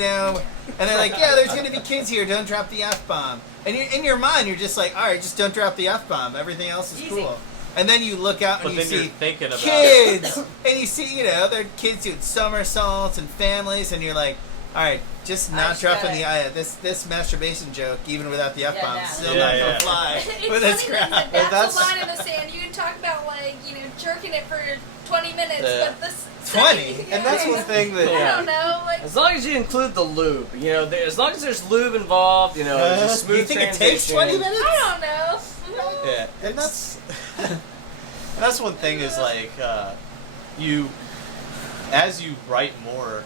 they're like, yeah, there's gonna be kids here. Don't drop the F-bomb. And in your mind, you're just like, all right, just don't drop the F-bomb. Everything else is cool. And then you look out and you see kids, and you see, they're kids doing somersaults and families, and you're like, all right, just not dropping this masturbation joke, even without the F-bomb, still not gonna fly with this It's funny crowd. that's the line in the sand. You can talk about jerking it for 20 minutes, but this 20, and that's one thing that I don't know. As long as you include the lube, as long as there's lube involved, there's a smooth you think transition. it takes 20 minutes? I don't know. yeah, and that's one thing is like as you write more,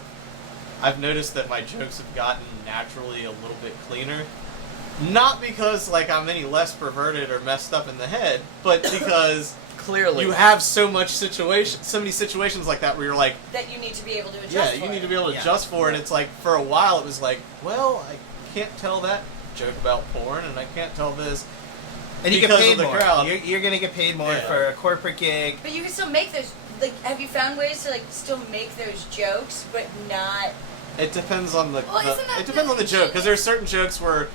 I've noticed that my jokes have gotten naturally a little bit cleaner. Not because like I'm any less perverted or messed up in the head, but because clearly you have so many situations like that where you're like that you need to be able to adjust. Yeah, for you need it. to be able to adjust for it. It's like for a while it was like, well, I can't tell that joke about porn, and I can't tell this. And you get because paid of the more. crowd. You're gonna get paid more for a corporate gig. But you can still make those. Like, have you found ways to still make those jokes, but not? It depends on the isn't that it depends on the joke, because there's certain jokes where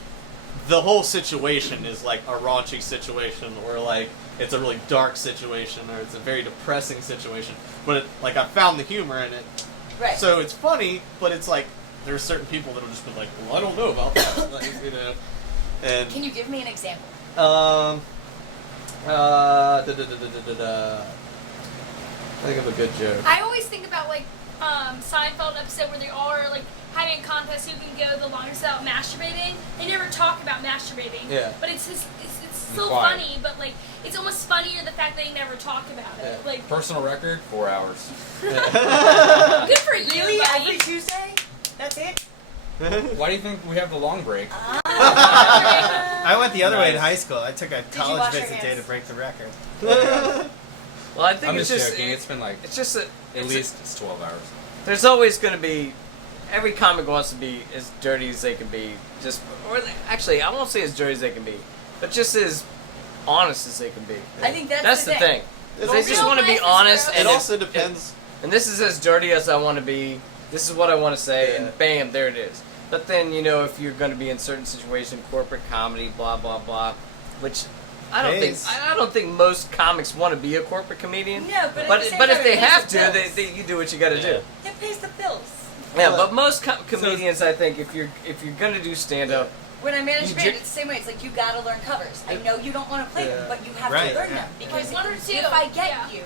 the whole situation is like a raunchy situation, or like it's a really dark situation, or it's a very depressing situation. But I found the humor in it, right? So it's funny, but it's like there's certain people that'll just be like, well, I don't know about that, And can you give me an example? Think of a good joke. I always think about Seinfeld episode where they are having a contest who can go the longest without masturbating. They never talk about masturbating. Yeah. But it's so Quiet. funny, but it's almost funnier the fact that they never talk about it. Personal record, 4 hours. Good for you, Really? buddy. Every Tuesday? That's it? Why do you think we have the long break? I went the other way in Nice. high school. I took a you college wash your visit day hands? to break the record. Well, I think I'm it's just just joking. It's been it's just at least it's 12 hours. There's always going to be every comic wants to be as dirty as they can be. Actually, I won't say as dirty as they can be, but just as honest as they can be. I think that's the thing. They just want to be Realness is honest, gross. and It also depends. And this is as dirty as I want to be. This is what I want to say, and bam, there it is. But then if you're going to be in certain situation, corporate comedy, blah blah blah, which I don't think most comics want to be a corporate comedian. No, but but at the same if time, they it pays have the to, bills. you do what you got to do. It pays the bills. Yeah, but most comedians, I think, if you're going to do stand up, When I manage You a band, ju- it's the same way. It's like you gotta learn covers. I know you don't want to play them, but you have Right, to learn yeah. them because One or two, if I get yeah. you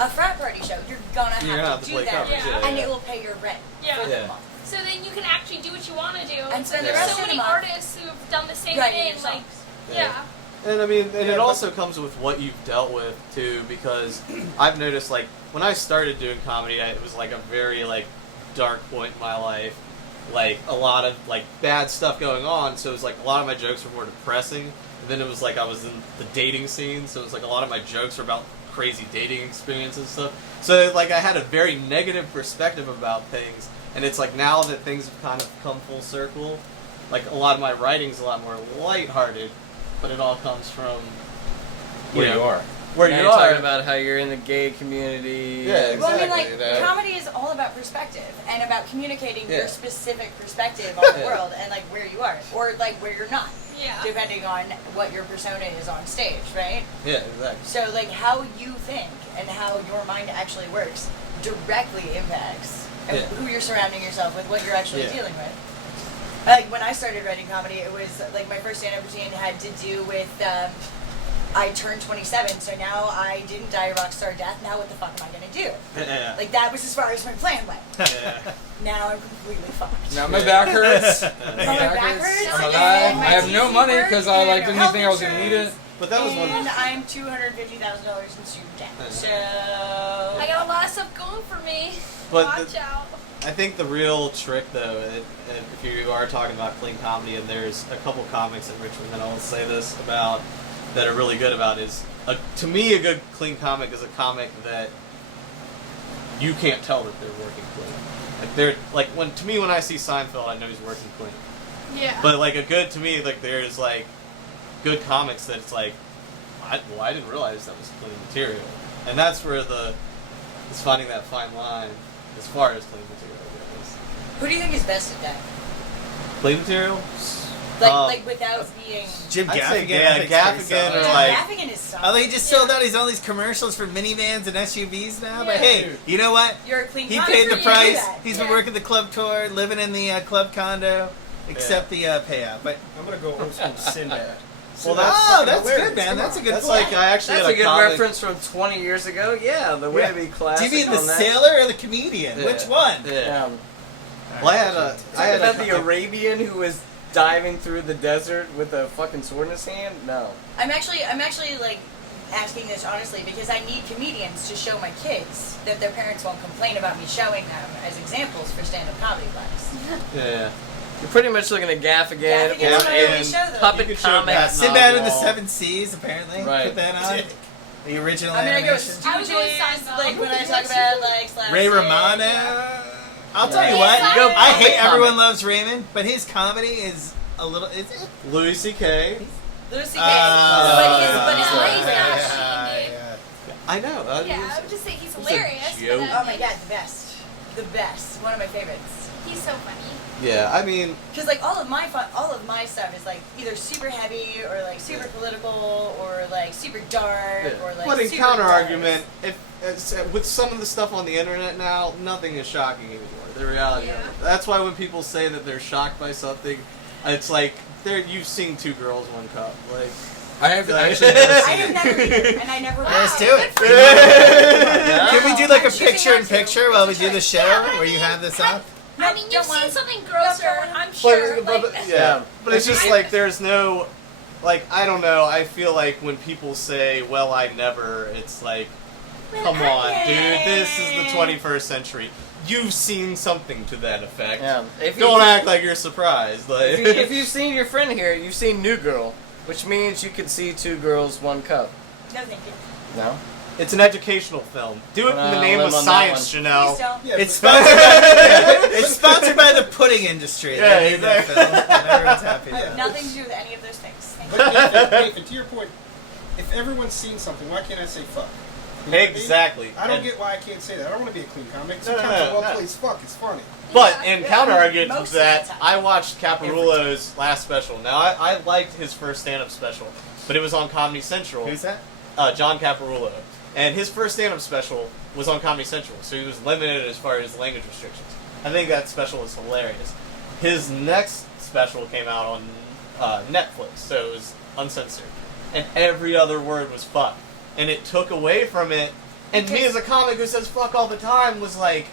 a frat party show, you're gonna have to do play that, covers, yeah. and it will pay your rent Yeah. for the Yeah. month. So then you can actually do what you want to do. And spend there's the rest so of the many month artists who've done the same writing thing. your songs. Yeah. And I mean, and Yeah, it but- also comes with what you've dealt with too, because I've noticed like when I started doing comedy, it was like a very like dark point in my life, like a lot of like bad stuff going on. So it was like a lot of my jokes were more depressing. And then it was like I was in the dating scene, so it was like a lot of my jokes were about crazy dating experiences and stuff. So like I had a very negative perspective about things, and it's like now that things have kind of come full circle, like a lot of my writing's a lot more lighthearted. But it all comes from Where you are. Where Now you you're are. talking about how you're in the gay community. Yeah, Well, I mean, exactly. like, comedy is all about perspective and about communicating Yeah. your specific perspective on the Yeah. world and, like, where you are. Or, like, where you're not. Yeah. Depending on what your persona is on stage, right? Yeah, exactly. So, like, how you think and how your mind actually works directly impacts Yeah. who you're surrounding yourself with, what you're actually Yeah. dealing with. Like, when I started writing comedy, it was, like, my first stand-up routine had to do with, I turned 27, so now I didn't die a rock star death. Now what the fuck am I going to do? Yeah. Like, that was as far as my plan went. Yeah. Now I'm completely fucked. Now my back hurts. My back hurts. I'm and alive. my I have no teeth money hurt, because I and like no didn't health think I was gonna need it. insurance, But that was one. And I'm $250,000 in student debt. So I got a lot of stuff going for me. But Watch out. I think the real trick, though, if you are talking about clean comedy, and there's a couple comics in Richmond that I'll say this about that are really good about is, to me, a good clean comic is a comic that you can't tell that they're working clean. Like they're like when I see Seinfeld, I know he's working clean. Yeah. But like to me, like there's like good comics that it's like, I didn't realize that was clean material, and that's where it's finding that fine line as far as clean material goes. who do you think is best at that? Clean material? Like without being... Jim I'd say, Gaffigan. yeah, I think's Gaffigan pretty solid. or like... Gaffigan is solid. Although he just sold out all these commercials for minivans and SUVs now. But Yeah. hey, you know what? You're a clean He comic, paid so the you do price. that. He's Yeah. been working the club tour, living in the club condo, accept the payout. But I'm gonna go old school Sinbad. Well, that's good, man. That's a good That's point. like I actually That's had a good comic- reference from 20 years ago. Yeah, the way to be Do classic. you mean the on that. sailor or the comedian? Yeah. Which one? Yeah. Um, Well, I had about a the Arabian who was diving through the desert with a fucking sword in his hand? No. I'm actually like asking this honestly because I need comedians to show my kids that their parents won't complain about me showing them as examples for stand-up comedy class. Yeah. You're pretty much looking at Gaffigan Gaffigan's or what I always show them. puppet You could show comic. that Sinbad and the novel. Seven Seas, apparently. Right. Put that on. The original I mean, I go animation. I would go with Stooges, Seinfeld. like when I talk about like slapstick. Ray Romano. I'll tell you Yeah. what. You go I hate puppet Everyone comic. Loves Raymond, but his comedy is a little. Is it? Louis C.K. Louis C.K. Ah, but his He's lazy. not cheating, dude. I know. Yeah, I would just say he's a hilarious. joke. but Oh my god, the best. The best. One of my favorites. He's so funny. Yeah, I mean, Because like all of my stuff is like either super heavy or like super political or like super dark or like but in super counter dark. argument, with some of the stuff on the internet now, nothing is shocking anymore. The reality of it. That's why when people say that they're shocked by something, it's like you've seen Two Girls, One Cup. Like I have actually never I seen have it. never either, and I never will. Let's do it. Can we do like a picture-in-picture while we do the show, where you have this up? I mean, you've seen something grosser, I'm sure. But yeah, but it's just like there's no, like I don't know. I feel like when people say, "Well, I never," it's like, come on, dude. This is the 21st century. You've seen something to that effect. Yeah. If Don't you- act like you're surprised. Like if you've seen your friend here, you've seen New Girl, which means you could see Two Girls, One Cup. No, thank you. No? It's an educational film. Do it in the name of limb on science, that Janelle. Please don't. Yeah, It's sponsored by, it's sponsored by the pudding industry. Yeah, They made that film, and everyone's happy I have now. nothing to do with any of those things. Thank you. But Nathan, to your point, if everyone's seen something, why can't I say fuck? You know what I mean? Exactly. I don't And- get why I can't say that. I don't want to be a clean comic. No, no, Sometimes no, a well no. placed fuck is funny. But Yeah. in counter argument Most to that, of the time. I watched Caparulo's last special. Now I liked his first stand-up special, but it was on Comedy Central. Who's that? John Caparulo, and his first stand-up special was on Comedy Central, so he was limited as far as language restrictions. I think that special is hilarious. His next special came out on Netflix, so it was uncensored, and every other word was fuck, and it took away from it. And me as a comic who says fuck all the time was like,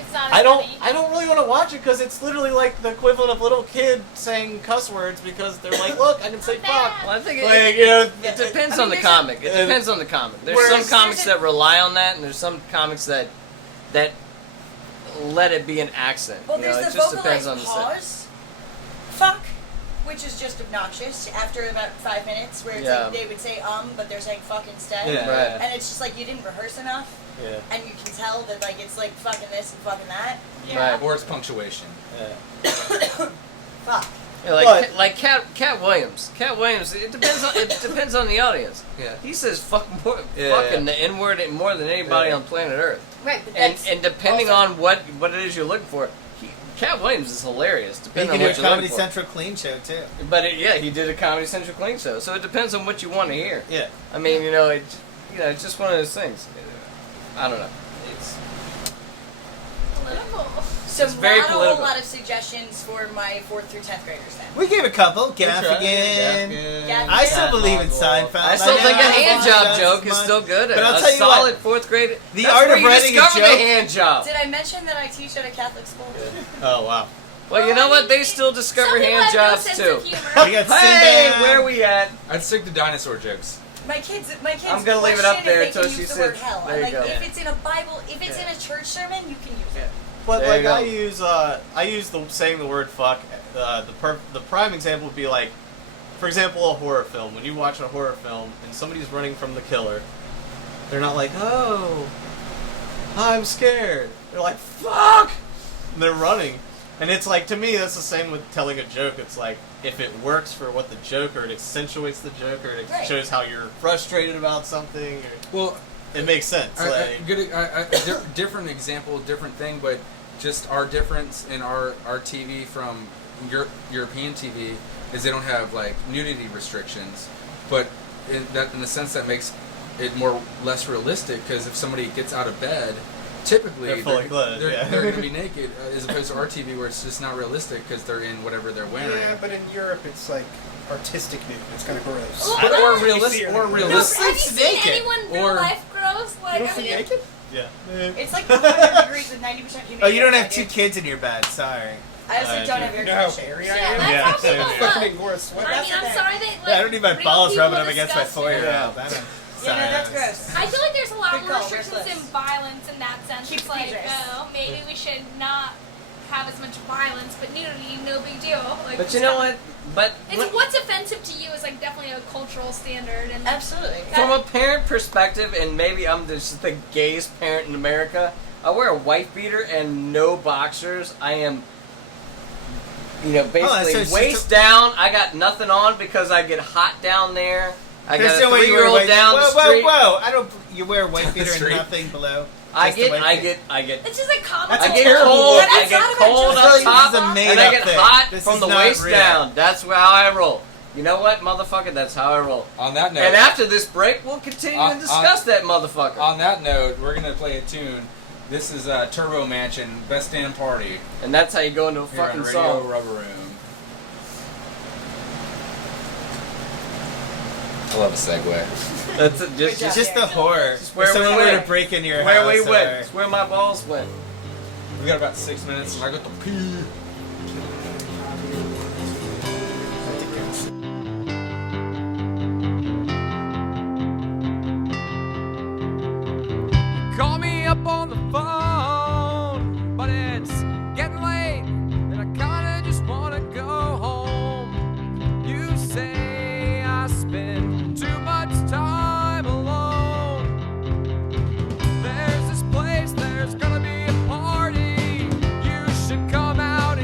It's not as I don't funny. really want to watch it because it's literally like the equivalent of little kid saying cuss words because they're like, look, I can say fuck. Well, I think Like, you know, it depends I on the mean, comic. It depends on the comic. There's Whereas some comics there's a- that rely on that, and there's some comics that let it be an accent. Well, you know, there's it the just depends on vocalized the set. pause. Fuck. Which is just obnoxious after about 5 minutes, where it's Yeah. like they would say but they're saying fuck instead. Yeah, Right. And it's just like you didn't rehearse enough. Yeah. And you can tell that like it's like fucking this and fucking that. Right. Or it's punctuation. Fuck. Yeah, like Cat Williams. Cat Williams. It depends on the audience. Yeah. He says fuck more, Yeah, fucking yeah. the N word more than anybody Yeah. on planet Earth. Right, but And that's depending also- on what it is you're looking for, Cat Williams is hilarious. You Depending can on do a what you're Comedy looking for. Central clean show too. But he did a Comedy Central clean show, so it depends on what you want to hear. Yeah. I mean, it's just one of those things. I don't know. It's Political. So It's very not a political. whole lot of suggestions for my 4th through 10th graders then. We gave a couple. Good try. Gaffigan. Gaffigan. I still Cat believe in Model. Seinfeld. I still think a know hand Seinfeld job does joke is much. still good. But I'll a tell you solid what, 4th grade. the that's art where of you writing a discover joke- the hand job. Did I mention that I teach at a Catholic school? Oh wow. Well, you know what? They still discover Some people hand have no jobs sense too. of humor. We got Hey, Sinbad. where we at? I'd stick to dinosaur jokes. My kids I'm gonna leave it up question there if they till can she use the says- word hell. there I'm you like, go. if it's in a Bible, if it's in a church sermon, you can use it. But There like you go. I use saying the word fuck. The prime example would be like, for example, a horror film. When you watch a horror film and somebody's running from the killer, they're not like, oh, I'm scared. They're like, fuck, and they're running. And it's like, to me, that's the same with telling a joke. It's like, if it works for what the joke, or it accentuates the joke, or it Right. shows how you're frustrated about something, or Well, it makes sense. Like, different example, different thing, but just our difference in our TV from European TV is they don't have like nudity restrictions, but in the sense that makes it less realistic, because if somebody gets out of bed, typically They're fully clothed, yeah. they're going to be naked, as opposed to our TV where it's just not realistic because they're in whatever they're wearing. Yeah, but in Europe it's like artistic nude. It's kind of gross. Well, But- I- or You see realistic, it or in the- realistic. Have you seen anyone in real Or- life gross? Like, You I don't see mean, naked? yeah. It's like 100 degrees with 90% humidity. Oh, you don't have 2 kids in your bed. Sorry. I also don't have air You know how conditioning. hairy yeah, I am? that's Yeah, how same people here. look. Fucking Angora sweat. I mean, I'm sorry that like, I don't need my real balls people rubbing up are against my disgusting. forehead. Yeah. Yeah, no, that's gross. I feel like there's a lot Good more call, restrictions restless. in violence in that sense. Keep It's like, dangerous. maybe we should not have as much violence, but nudity, no big deal. Like, But you know what? But It's what's offensive to you is like definitely a cultural standard, and Absolutely. from a parent perspective, and maybe I'm just the gayest parent in America, I wear a wife beater and no boxers. I am, basically so it's waist just down. I got nothing on because I get hot down there. I There's got a no way you wear 3-year-old white. down whoa, the street. whoa! I don't. You wear a white Down the beater and street? nothing below. I Just a white get. it's just like common. That's I a get terrible cold. look. I That's get not about cold just up like- top, This is a and I made-up get thing. hot This from is the not waist real. down. That's how I roll. You know what, motherfucker? That's how I roll. On that note, And after this break, we'll continue On- to discuss that motherfucker. on that note, we're gonna play a tune. This is Turbo Mansion, Best Damn Party. And that's how you go into a Here on fucking Radio song. Rubber Room. I love a segue. That's it, Good job. It's just the horror. Just where if someone we were to went. break into your Where house, we went. or- It's where my balls went. We got about 6 minutes, and I got the pee. Call me up on the phone, but it's getting late, and I kinda just wanna go home. You say I spend too much time alone. There's this place, there's gonna be a party. You should come out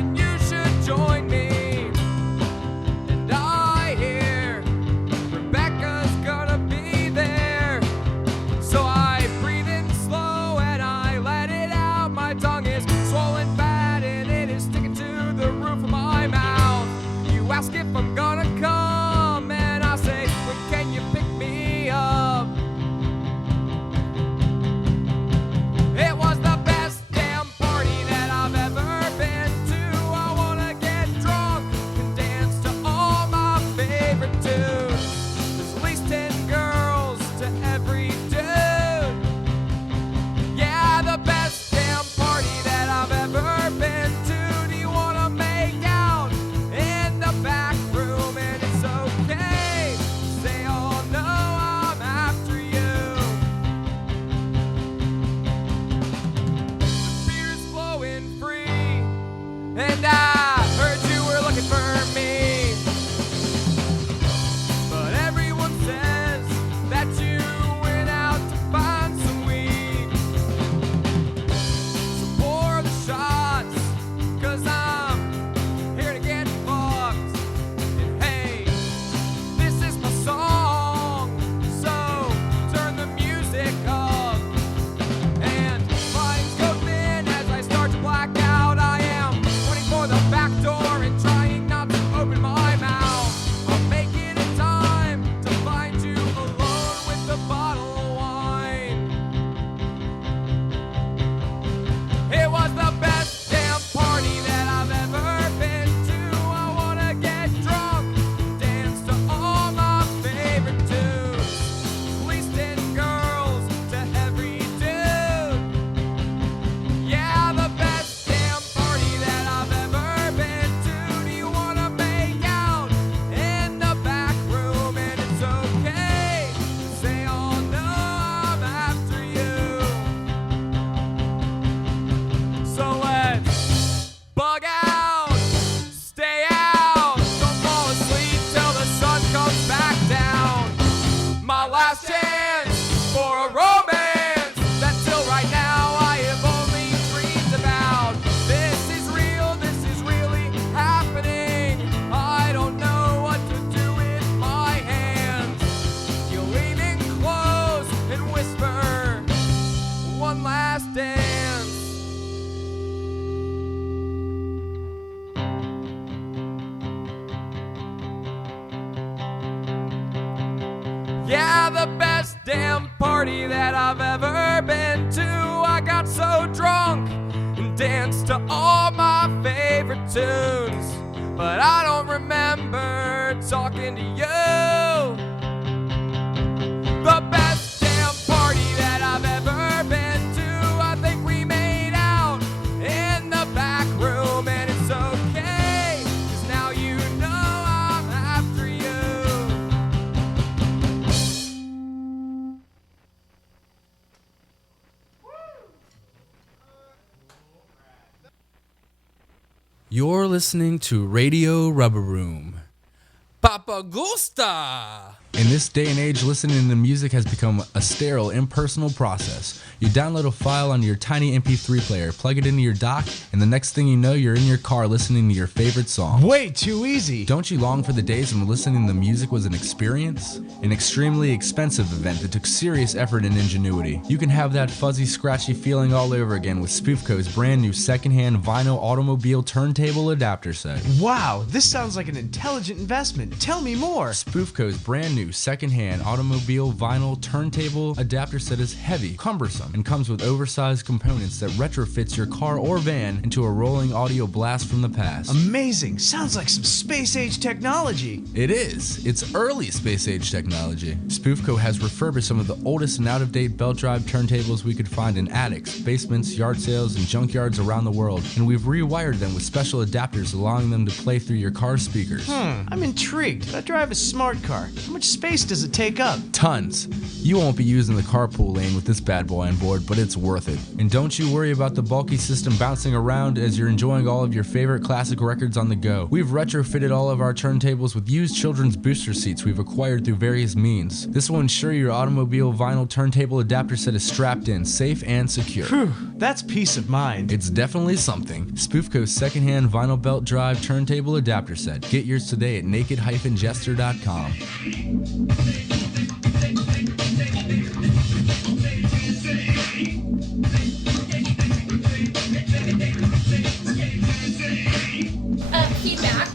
Yeah, the best damn party that I've ever been to. I got so drunk and danced to all my favorite tunes, but I don't remember talking to you. The best damn party that I've ever been to. I think we made out in the back room, and it's okay, 'cause now you know I'm after you. You're listening to Radio Rubber Room. Papa Gusta! In this day and age, listening to music has become a sterile, impersonal process. You download a file onto your tiny MP3 player, plug it into your dock, and the next thing you know, you're in your car listening to your favorite song. Way too easy. Don't you long for the days when listening to music was an experience? An extremely expensive event that took serious effort and ingenuity. You can have that fuzzy, scratchy feeling all over again with Spoofco's brand new secondhand vinyl automobile turntable adapter set. Wow, this sounds like an intelligent investment. Tell me more. Spoofco's brand new secondhand automobile vinyl turntable adapter set is heavy, cumbersome, and comes with oversized components that retrofits your car or van into a rolling audio blast from the past. Amazing. Sounds like some space-age technology. It is. It's early space-age technology. Spoofco has refurbished some of the oldest and out-of-date belt-drive turntables we could find in attics, basements, yard sales, and junkyards around the world, and we've rewired them with special adapters allowing them to play through your car's speakers. I'm intrigued. I drive a smart car. How much space does it take up? Tons. You won't be using the carpool lane with this bad boy on board, but it's worth it. And don't you worry about the bulky system bouncing around as you're enjoying all of your favorite classic records on the go. We've retrofitted all of our turntables with used children's booster seats we've acquired through various means. This will ensure your automobile vinyl turntable adapter set is strapped in, safe and secure. Whew, that's peace of mind. It's definitely something. Spoofco's secondhand vinyl belt drive turntable adapter set. Get yours today at naked-jester.com. Feedback.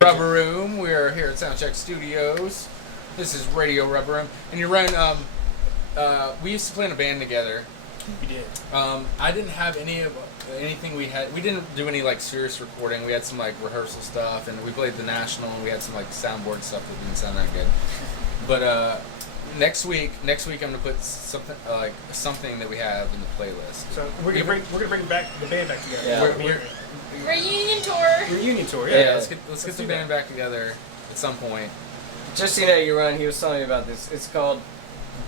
Rubber Room. We're here at Soundcheck Studios. This is Radio Rubber Room, and you run. We used to play in a band together. We did. I didn't have anything we had. We didn't do any like serious recording. We had some like rehearsal stuff, and we played the National. And we had some like soundboard stuff that didn't sound that good. But next week I'm gonna put something that we have in the playlist. So we're gonna bring back the band back together. Yeah. Reunion tour. Reunion tour. Yeah. Let's get the band back together at some point. Just so you know, you run. He was telling me about this. It's called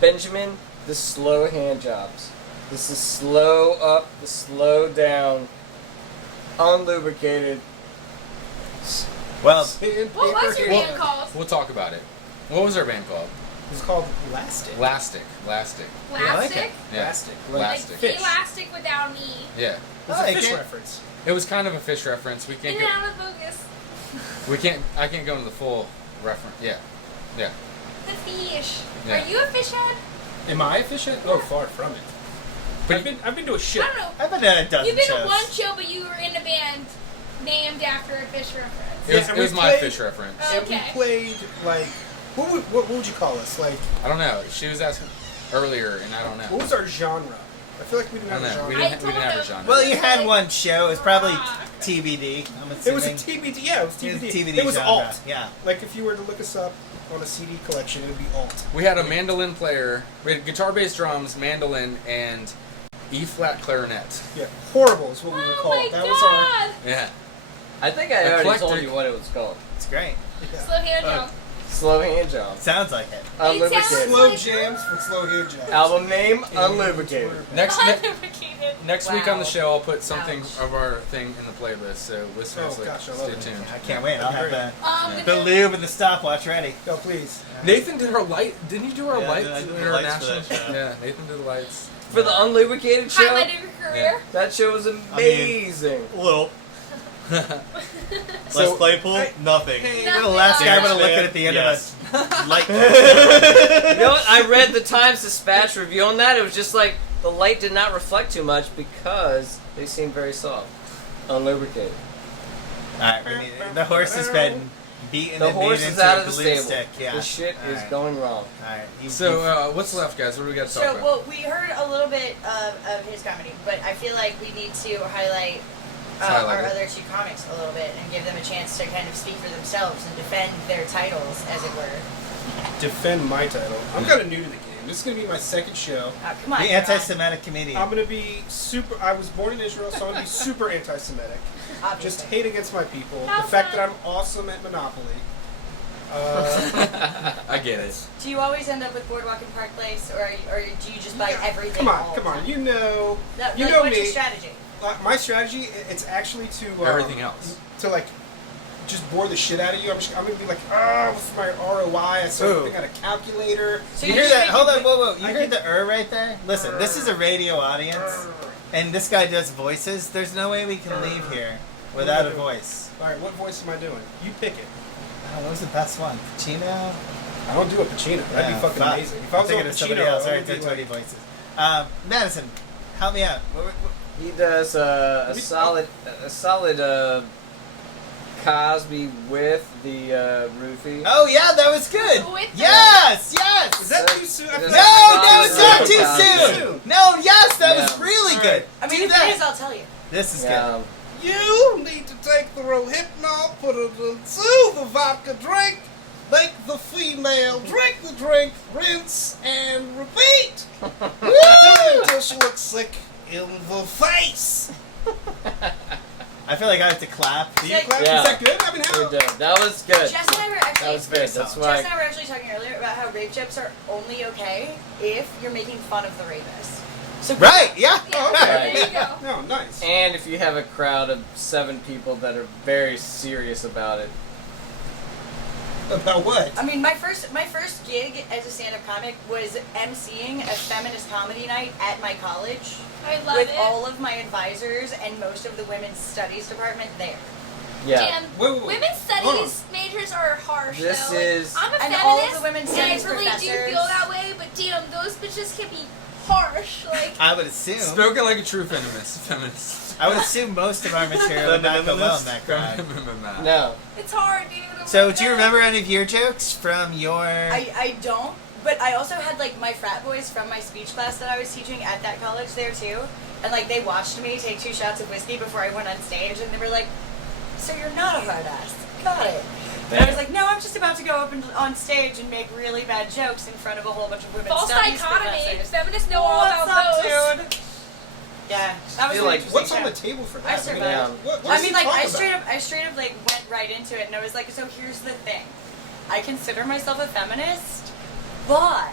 Benjamin the Slow Hand Jobs. This is slow up, the slow down, unlubricated. Well, What was your band called? We'll talk about it. What was our band called? It was called Elastic. Lastic. Plastic? Yeah. Elastic. Lastic. Like elastic without an E. Yeah. It was a fish reference. It was kind of a fish reference. We can't In go. and out of focus. We can't. I can't go into the full reference. Yeah. Yeah. The fish. Yeah. Are you a fish head? Am I a fish head? Oh, far from it. But I've been to a ship. I don't know. I've been at a dozen You've been shows. to one show, but you were in a band named after a fish reference. It was my fish reference. And we played like what would you call us? Like I don't know. She was asking earlier, and I don't know. what was our genre? I feel like we didn't have a genre. We didn't have a genre. Well, you had one show. It was probably TBD. I'm It assuming. was a TBD. Yeah, it was TBD. TBD It was genre, alt. yeah. Like if you were to look us up on a CD collection, it would be alt. We had a mandolin player. We had guitar, bass, drums, mandolin, and E-flat clarinet. Yeah, horrible is what we were called. That was our. Yeah. I think I already Eclectic. told you what it was called. It's great. Slow hand job. Slow Hand Job. Sounds like it. Unlubricated. Slow jams for slow hand jobs. Album name, Unlubricated. Next Next week on the show, I'll put something Ouch. of our thing in the playlist, so listeners, Oh, gosh, I love stay it. tuned. I can't wait. I'll have the the lube and the stopwatch ready. Go, please. Nathan did our light. Didn't you do our Yeah, lights? I did the International. lights for that show. Yeah, Nathan did the lights. For the unlubricated show, highlight of your career. that show was amazing. Little. So- Less Claypool, nothing. You're the last guy I'm gonna look at the end of us. Light. You know what? I read the Times Dispatch review on that. It was just like the light did not reflect too much because they seemed very soft, unlubricated. Alright, the horse has been beaten The and horse beaten is into out a of the glue stable. stick. Yeah. This shit is Alright. going wrong. Alright. So what's left, guys? What do we got to talk So, about? well, we heard a little bit of his comedy, but I feel like we need to highlight Highlight our it. other two comics a little bit and give them a chance to kind of speak for themselves and defend their titles, as it were. Defend my title. I'm kind of new to the game. This is going to be my second show. Come on, The anti-Semitic comedian. I'm going to be super. I was born in Israel, so I'm going to be super anti-Semitic. Just hate against my people. The fact that I'm awesome at Monopoly. I get it. Do you always end up with Boardwalk and Park Place, or do you just buy everything? Come on, all come the on. time? You know, That- you like, know what's me. your strategy? My strategy, it's actually to Everything else. to like just bore the shit out of you. I'm gonna be like, what's my ROI? I start looking at a calculator. So you hear that? Hold on, whoa. You heard the right there? Listen, this is a radio audience, and this guy does voices. There's no way we can leave here without a voice. All right, what voice am I doing? You pick it. What was the best one? Pacino? I don't do a Pacino. That'd be fucking amazing. If I was thinking on of somebody Pacino, else. I All would right, be 20 like, voices. Madison, help me out. He does a solid Cosby with the roofie. Oh yeah, that was good. Yes. Is that too soon? No, it's not too soon. No, yes, that was really good. I mean, Do if that. it is, I'll tell you. This is Yeah. good. You need to take the Rohypnol, put it into the vodka drink, make the female drink the drink, rinse and repeat. Until she looks sick in the face. I feel like I have to clap. Do you clap? Is that good? I mean, how? You're done. That was good. Jess and I were actually That was good. That's Jess why. and I were actually talking earlier about how rape jokes are only okay if you're making fun of the rapist. So Right, yeah. Right. There you go. No, nice. And if you have a crowd of 7 people that are very serious about it. About what? I mean, my first gig as a stand-up comic was emceeing a feminist comedy night at my college. I love with it. all of my advisors and most of the women's studies department there. Yeah. Damn, Wait. women's studies majors are harsh. This though. Like, is- I'm a And feminist, all of the women's and I studies really do professors. feel that way. But damn, those bitches can be harsh. Like, I would assume. Spoken like a true feminist. I would assume most of our material would not go well in that crowd. No. it's hard, dude. Oh So, my do you God. remember any of your jokes from your? I don't, but I also had like my frat boys from my speech class that I was teaching at that college there too, and like they watched me take 2 shots of whiskey before I went on stage, and they were like, "So you're not a hard ass, got it?" And I was like, "No, I'm just about to go up on stage and make really bad jokes in front of a whole bunch of women's False studies dichotomy. professors." Feminists know all What's about up, those. dude? Yeah, that was feel an like- interesting What's on show. the table for that? I survived. Yeah. What I does mean, he like, talk I about? straight up, like, went right into it, and I was like, so here's the thing. I consider myself a feminist, but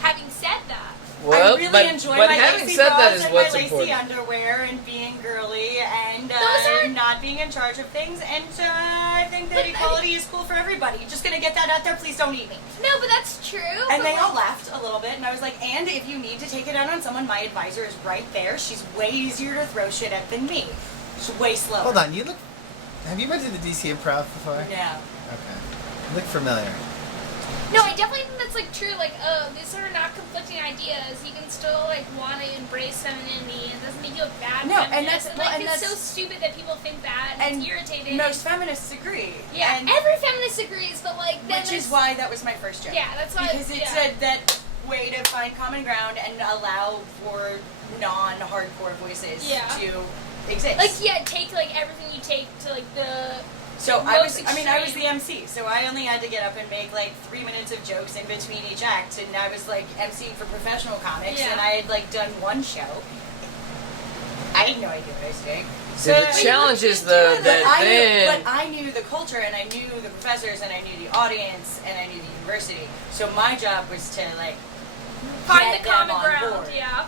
Having said that, Well, I really but, enjoy but my having lacy said that bras is and my what's lacy important. underwear and being girly and Those are- not being in charge of things, and I think that But equality is cool for everybody. Just gonna get that out there. Please don't eat me. no, but that's true. And but they all like, laughed a little bit, and I was like, and if you need to take it out on someone, my advisor is right there. She's way easier to throw shit at than me. She's way slower. Hold on, you look. Have you been to the DC Improv before? Yeah. Okay. You look familiar. No, I definitely think that's like true. Like, these are not conflicting ideas. You can still like want to embrace femininity. It doesn't make you a bad No, and feminist. that's- like well, and it's that's- so stupid that people think that. And it's irritating. Most feminists agree. Yeah, and every feminist agrees, but like then which there's- is why that was my first joke. Yeah, that's why. Because it's yeah. that way to find common ground and allow for non-hardcore voices Yeah. to exist. Like take like everything you take to like the. So I was the extreme. MC, so I only had to get up and make like 3 minutes of jokes in between each act, and I was like MCing for professional comics, Yeah. and I had like done one show. I had no idea what I was doing. See, the challenge is though that then. But I knew the culture, and I knew the professors, and I knew the audience, and I knew the university. So my job was to like Find get the them common on ground. board. Yeah.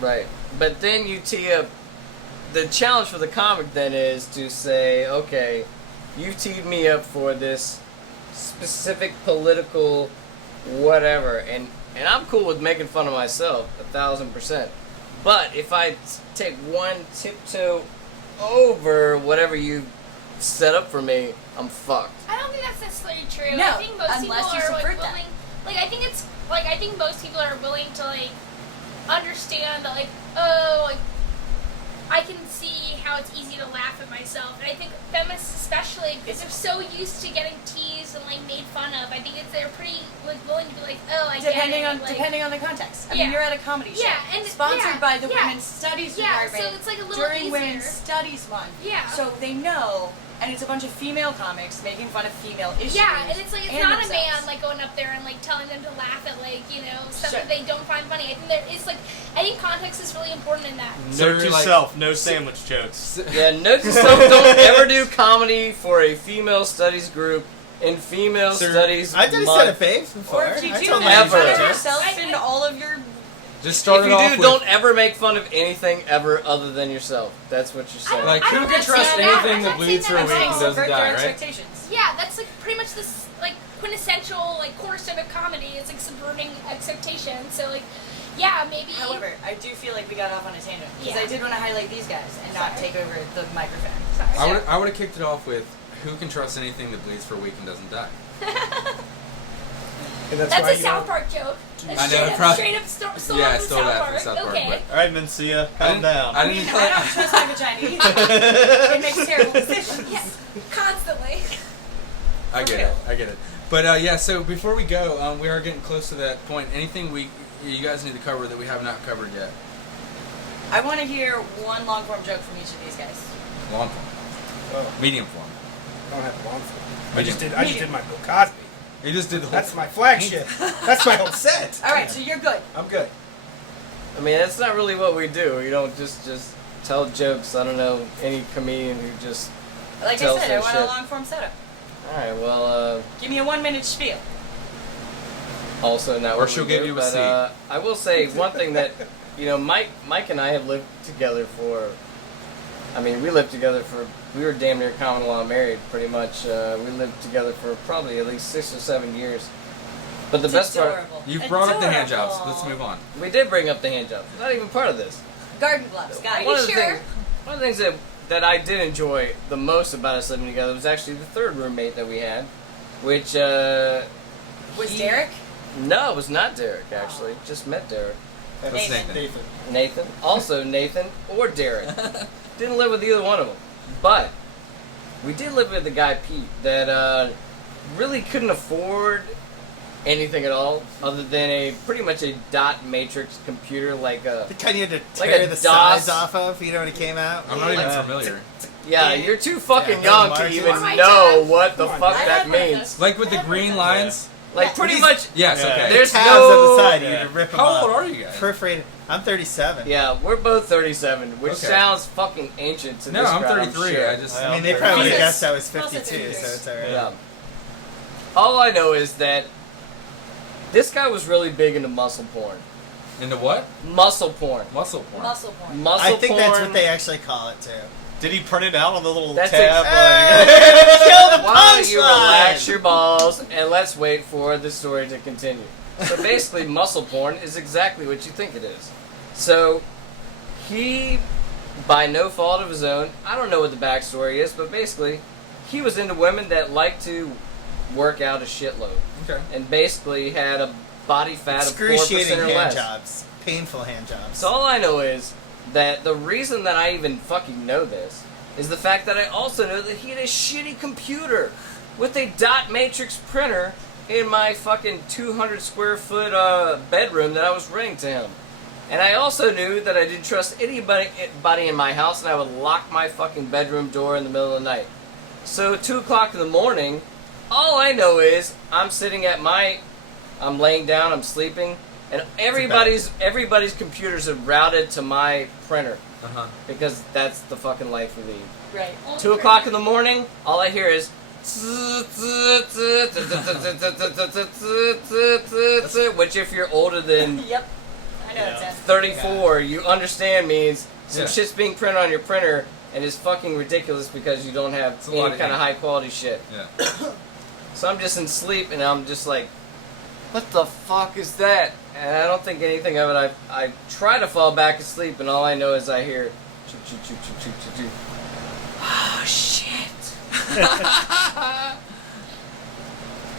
Right. But then you tee up. The challenge for the comic then is to say, okay, you teed me up for this specific political whatever, and I'm cool with making fun of myself 1,000%. But if I take one tiptoe over whatever you set up for me, I'm fucked. I don't think that's necessarily true. No, I think most unless people you are like subvert willing. that. Like I think it's like I think most people are willing to like understand that like oh like I can see how it's easy to laugh at myself, and I think feminists especially because they're so used to getting teased and like made fun of. I think they're pretty like willing to be like oh I Depending get on it. Like, depending on the context. I Yeah. mean, you're at a comedy show. Yeah, and sponsored by the yeah. Women's Studies Yeah, Department. so it's like a little during easier. Women's Studies Month. Yeah. So they know, and it's a bunch of female comics making fun of female issues. Yeah, and it's like it's and not themselves. a man like going up there and like telling them to laugh at like you know stuff Sure. that they don't find funny. I think there is like I think context is really important in that. Note to self, no sandwich jokes. Yeah, note to self, don't ever do comedy for a female studies group in female studies I did a month. set of faves before. Or if you I do, told make my Ever. fun of jokes. yourself in all of your. Just start If it you off do, with. don't ever make fun of anything ever other than yourself. That's what you're saying. Like, who can trust anything that bleeds for a week and doesn't subvert their die, right? expectations. Yeah, that's like pretty much this like quintessential like cornerstone of comedy. It's like subverting expectations. So like, yeah, maybe. However, I do feel like we got off on a tangent because Yeah. I did want to highlight these guys and not take over the microphone. I would have kicked it off with, who can trust anything that bleeds for a week and doesn't die? And That's why a you South don't- Park joke. I know, Straight up stole Yeah, I from stole South that Park. from South Park, Okay. All right, Mencia, calm down. I I didn't. mean, I don't trust my vagina either. It makes terrible decisions. Yeah, constantly. I get it. But yeah, so before we go, we are getting close to that point. Anything you guys need to cover that we have not covered yet? I want to hear one long form joke from each of these guys. Long form, medium form. I don't have long form. I Medium. just did my Bill Cosby. You just did the whole. That's my flagship. That's my whole set. All right, so you're good. I'm good. I mean, that's not really what we do. We don't just tell jokes. I don't know any comedian who just Like I tells said, I their want shit. a long form setup. All right, well, Give me a 1 minute spiel. also not. Or what she'll we give do, you a but, seat. I will say one thing that Mike and I have lived together for. I mean, we lived together for. We were damn near common law married, pretty much. We lived together for probably at least 6 or 7 years. But the best part, You've brought up the hand jobs. Let's move on. we did bring up the hand job. Not even part of this. Garden gloves. Got it. One of the things that I did enjoy the most about us living together was actually the third roommate that we had, which Was Derek? No, it was not Derek. Actually, just met Derek. That's Nathan. Nathan. Also Nathan or Derek. Didn't live with either one of them, but we did live with the guy Pete that really couldn't afford anything at all other than pretty much a dot matrix computer, like a The kind you had to like tear a the DOS. size off of, you know, when it came out. I'm not even familiar. Yeah, you're too fucking Yeah, young to Mark, even it's my know time. what the Come on, fuck I that had one of means. Like with the green lines. Like pretty These- much. Yes. Okay. There's tabs no. on the side. You had to rip them How off. old are you guys? Perforated. I'm 37. Yeah, we're both 37, which Okay. sounds fucking ancient to No, this I'm crowd, 33. sure. I just. I mean, they probably Jesus. guessed I was Close to 52, so it's alright. Yeah. All I know is that this guy was really big into muscle porn. Into what? Muscle porn. Muscle porn. Muscle porn. Muscle I think porn. that's what they actually call it too. Did he print it out on the little That's tab? Kill the Why don't you punchline! relax your balls and let's wait for the story to continue. So basically, muscle porn is exactly what you think it is. So he, by no fault of his own, I don't know what the backstory is, but basically, he was into women that like to work out a shitload. Okay. And basically had a body fat of 4% Excruciating or hand less. jobs. Painful hand jobs. So all I know is that the reason that I even fucking know this is the fact that I also know that he had a shitty computer with a dot matrix printer in my fucking 200 square foot bedroom that I was renting to him. And I also knew that I didn't trust anybody in my house, and I would lock my fucking bedroom door in the middle of the night. So 2 o'clock in the morning, all I know is I'm sitting at I'm laying down, I'm sleeping, and everybody's computers are routed to my printer. Uh-huh. Because that's the fucking life we lead. Right. 2 o'clock in the morning, all I hear is which if you're older than Yep. I know it's 34, you understand means some Yeah. shit's being printed on your printer and it's fucking ridiculous because you don't have a lot any of kind of ink. high quality shit. Yeah. So I'm just in sleep and I'm just like, what the fuck is that? And I don't think anything of it. I try to fall back asleep and all I know is I hear choo choo choo choo choo choo choo. Oh shit.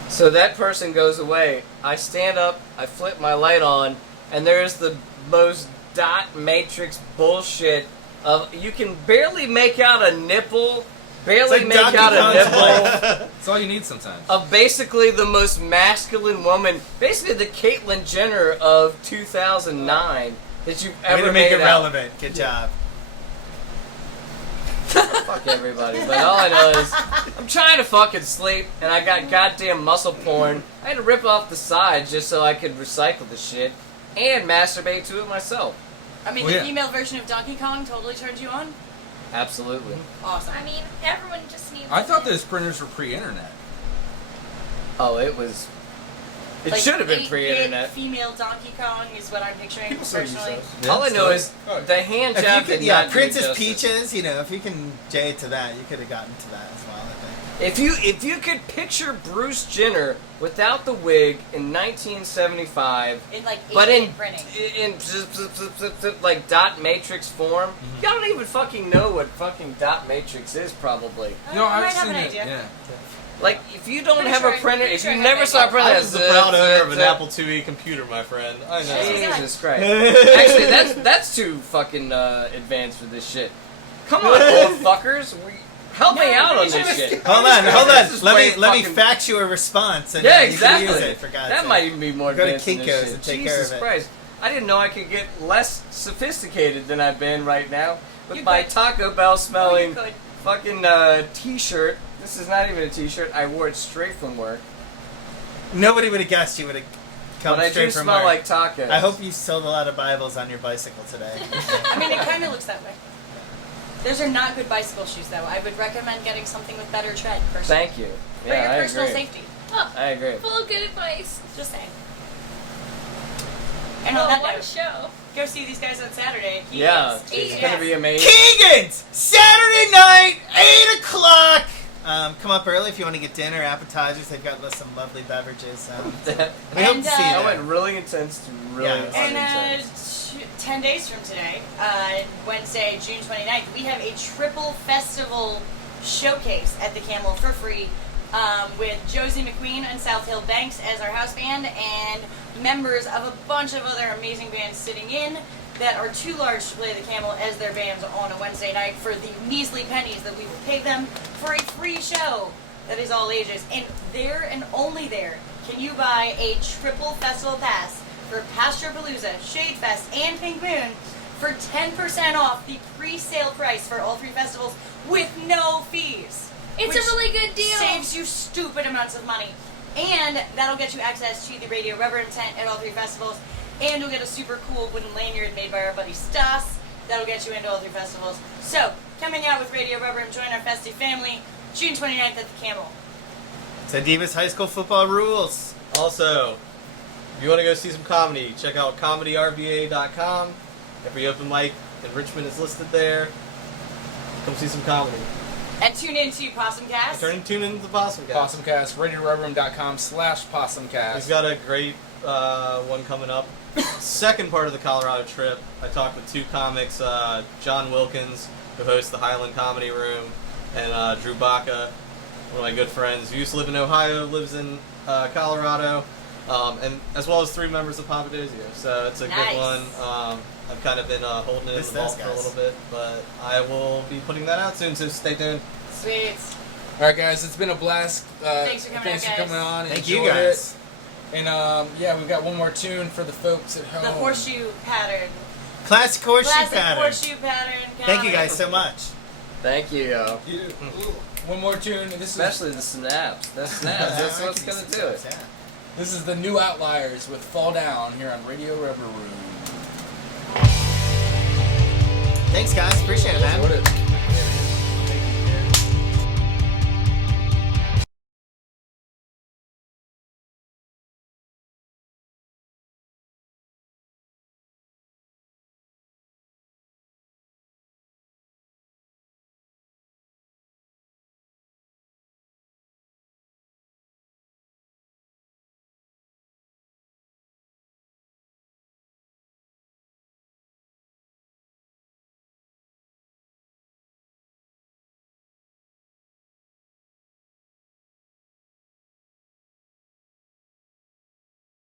So that person goes away. I stand up, I flip my light on, and there's the most dot matrix bullshit of you can barely make out a nipple, barely like make Donkey out a Kong's nipple life. That's all you need sometimes. of basically the most masculine woman, basically the Caitlyn Jenner of 2009 that you've Way ever to make made it out. relevant. Good job. Fuck everybody, but all I know is I'm trying to fucking sleep and I got goddamn muscle porn. I had to rip off the sides just so I could recycle the shit and masturbate to it myself. I mean, Well, the yeah. female version of Donkey Kong totally turned you on. Absolutely. Awesome. I mean, everyone just needs. I thought those printers were pre-internet. Oh, it was. It Like, should have been 8-bit pre-internet. Female Donkey Kong is what I'm picturing personally. All I know is the hand If you job could, did yeah, not do Princess justice. Peaches, you know, if you can J to that, you could have gotten to that as well, I think. If you could picture Bruce Jenner without the wig in 1975, In like but 8-bit printing. in like dot matrix form, y'all don't even fucking know what fucking dot matrix is probably. No, I I've might have seen an it. idea. Yeah. Like if you don't Pretty have sure a printer, if you I never have saw a it. printer, I was the proud owner of an Apple. Apple IIe computer, my friend. I know. Jesus Christ! Actually, that's too fucking advanced for this shit. Come on, old fuckers. Help me out on this shit. Hold on. This is way Let me fucking- fax you a response. And Yeah, you can exactly. use it, for God's That sake. might even be more Go to advanced than this Kinko's shit. and take Jesus care of it. Christ. I didn't know I could get less sophisticated than I've been right now with You my could. Taco Bell smelling could. fucking t-shirt. This is not even a t-shirt. I wore it straight from work. Nobody would have guessed you would have come But I straight do from smell work. like tacos. I hope you sold a lot of Bibles on your bicycle today. I mean, it kind of looks that way. Those are not good bicycle shoes, though. I would recommend getting something with better tread, personally. Thank you. For Yeah, your I personal agree. safety. Oh, I agree. full of good advice. Just saying. And Oh, on that what a note, show. go see these guys on Saturday. at Yeah, Keegan's. it's gonna be amazing. Keegan's! Saturday night, 8 o'clock! Come up early if you want to get dinner, appetizers. They've got some lovely beverages. We hope to see you I there. went really intense to really Yeah. unintense. And 10 days from today, Wednesday, June 29th, we have a triple festival showcase at the Camel for free with Josie McQueen and South Hill Banks as our house band and members of a bunch of other amazing bands sitting in that are too large to play the Camel as their bands on a Wednesday night for the measly pennies that we will pay them for a free show that is all ages. And there and only there can you buy a triple festival pass for Pasturepalooza, Shade Fest, and Pink Moon for 10% off the pre-sale price for all three festivals with no fees. It's a which really good deal. Saves you stupid amounts of money. And that'll get you access to the Radio Rubber Room tent at all three festivals. And you'll get a super cool wooden lanyard made by our buddy Stas. That'll get you into all three festivals. So, coming out with Radio Rubber Room, join our festive family, June 29th at the Camel. So Divas High School football rules. Also, if you want to go see some comedy, check out comedyrva.com. Every open mic in Richmond is listed there. Come see some comedy. And tune in to Possumcast. Tune in to the Possumcast. Possumcast, radiorubberroom.com/Possumcast. We've got a great one coming up. Second part of the Colorado trip, I talked with two comics, John Wilkins, who hosts the Highland Comedy Room, and Drew Baca, one of my good friends who used to live in Ohio, lives in Colorado, and as well as three members of Papadozio. So it's a good one. I've kind of been holding it in the vault for a little bit, but I will be putting that out soon, so stay tuned. Sweet. All right, guys, it's been a blast. Thanks for coming out, guys. on. Thank you, Enjoyed guys. it. And yeah, we've got one more tune for the folks at home. The Horseshoe Pattern. Classic Horseshoe Classic Pattern. Horseshoe Pattern. Thank you comedy. guys so much. Thank you, yo. One more tune. This Especially the snaps. The snaps. That's what's gonna do it. This is the New Outliers with Fall Down here on Radio Rubber Room. Thanks, guys. Appreciate it, man. Enjoyed it.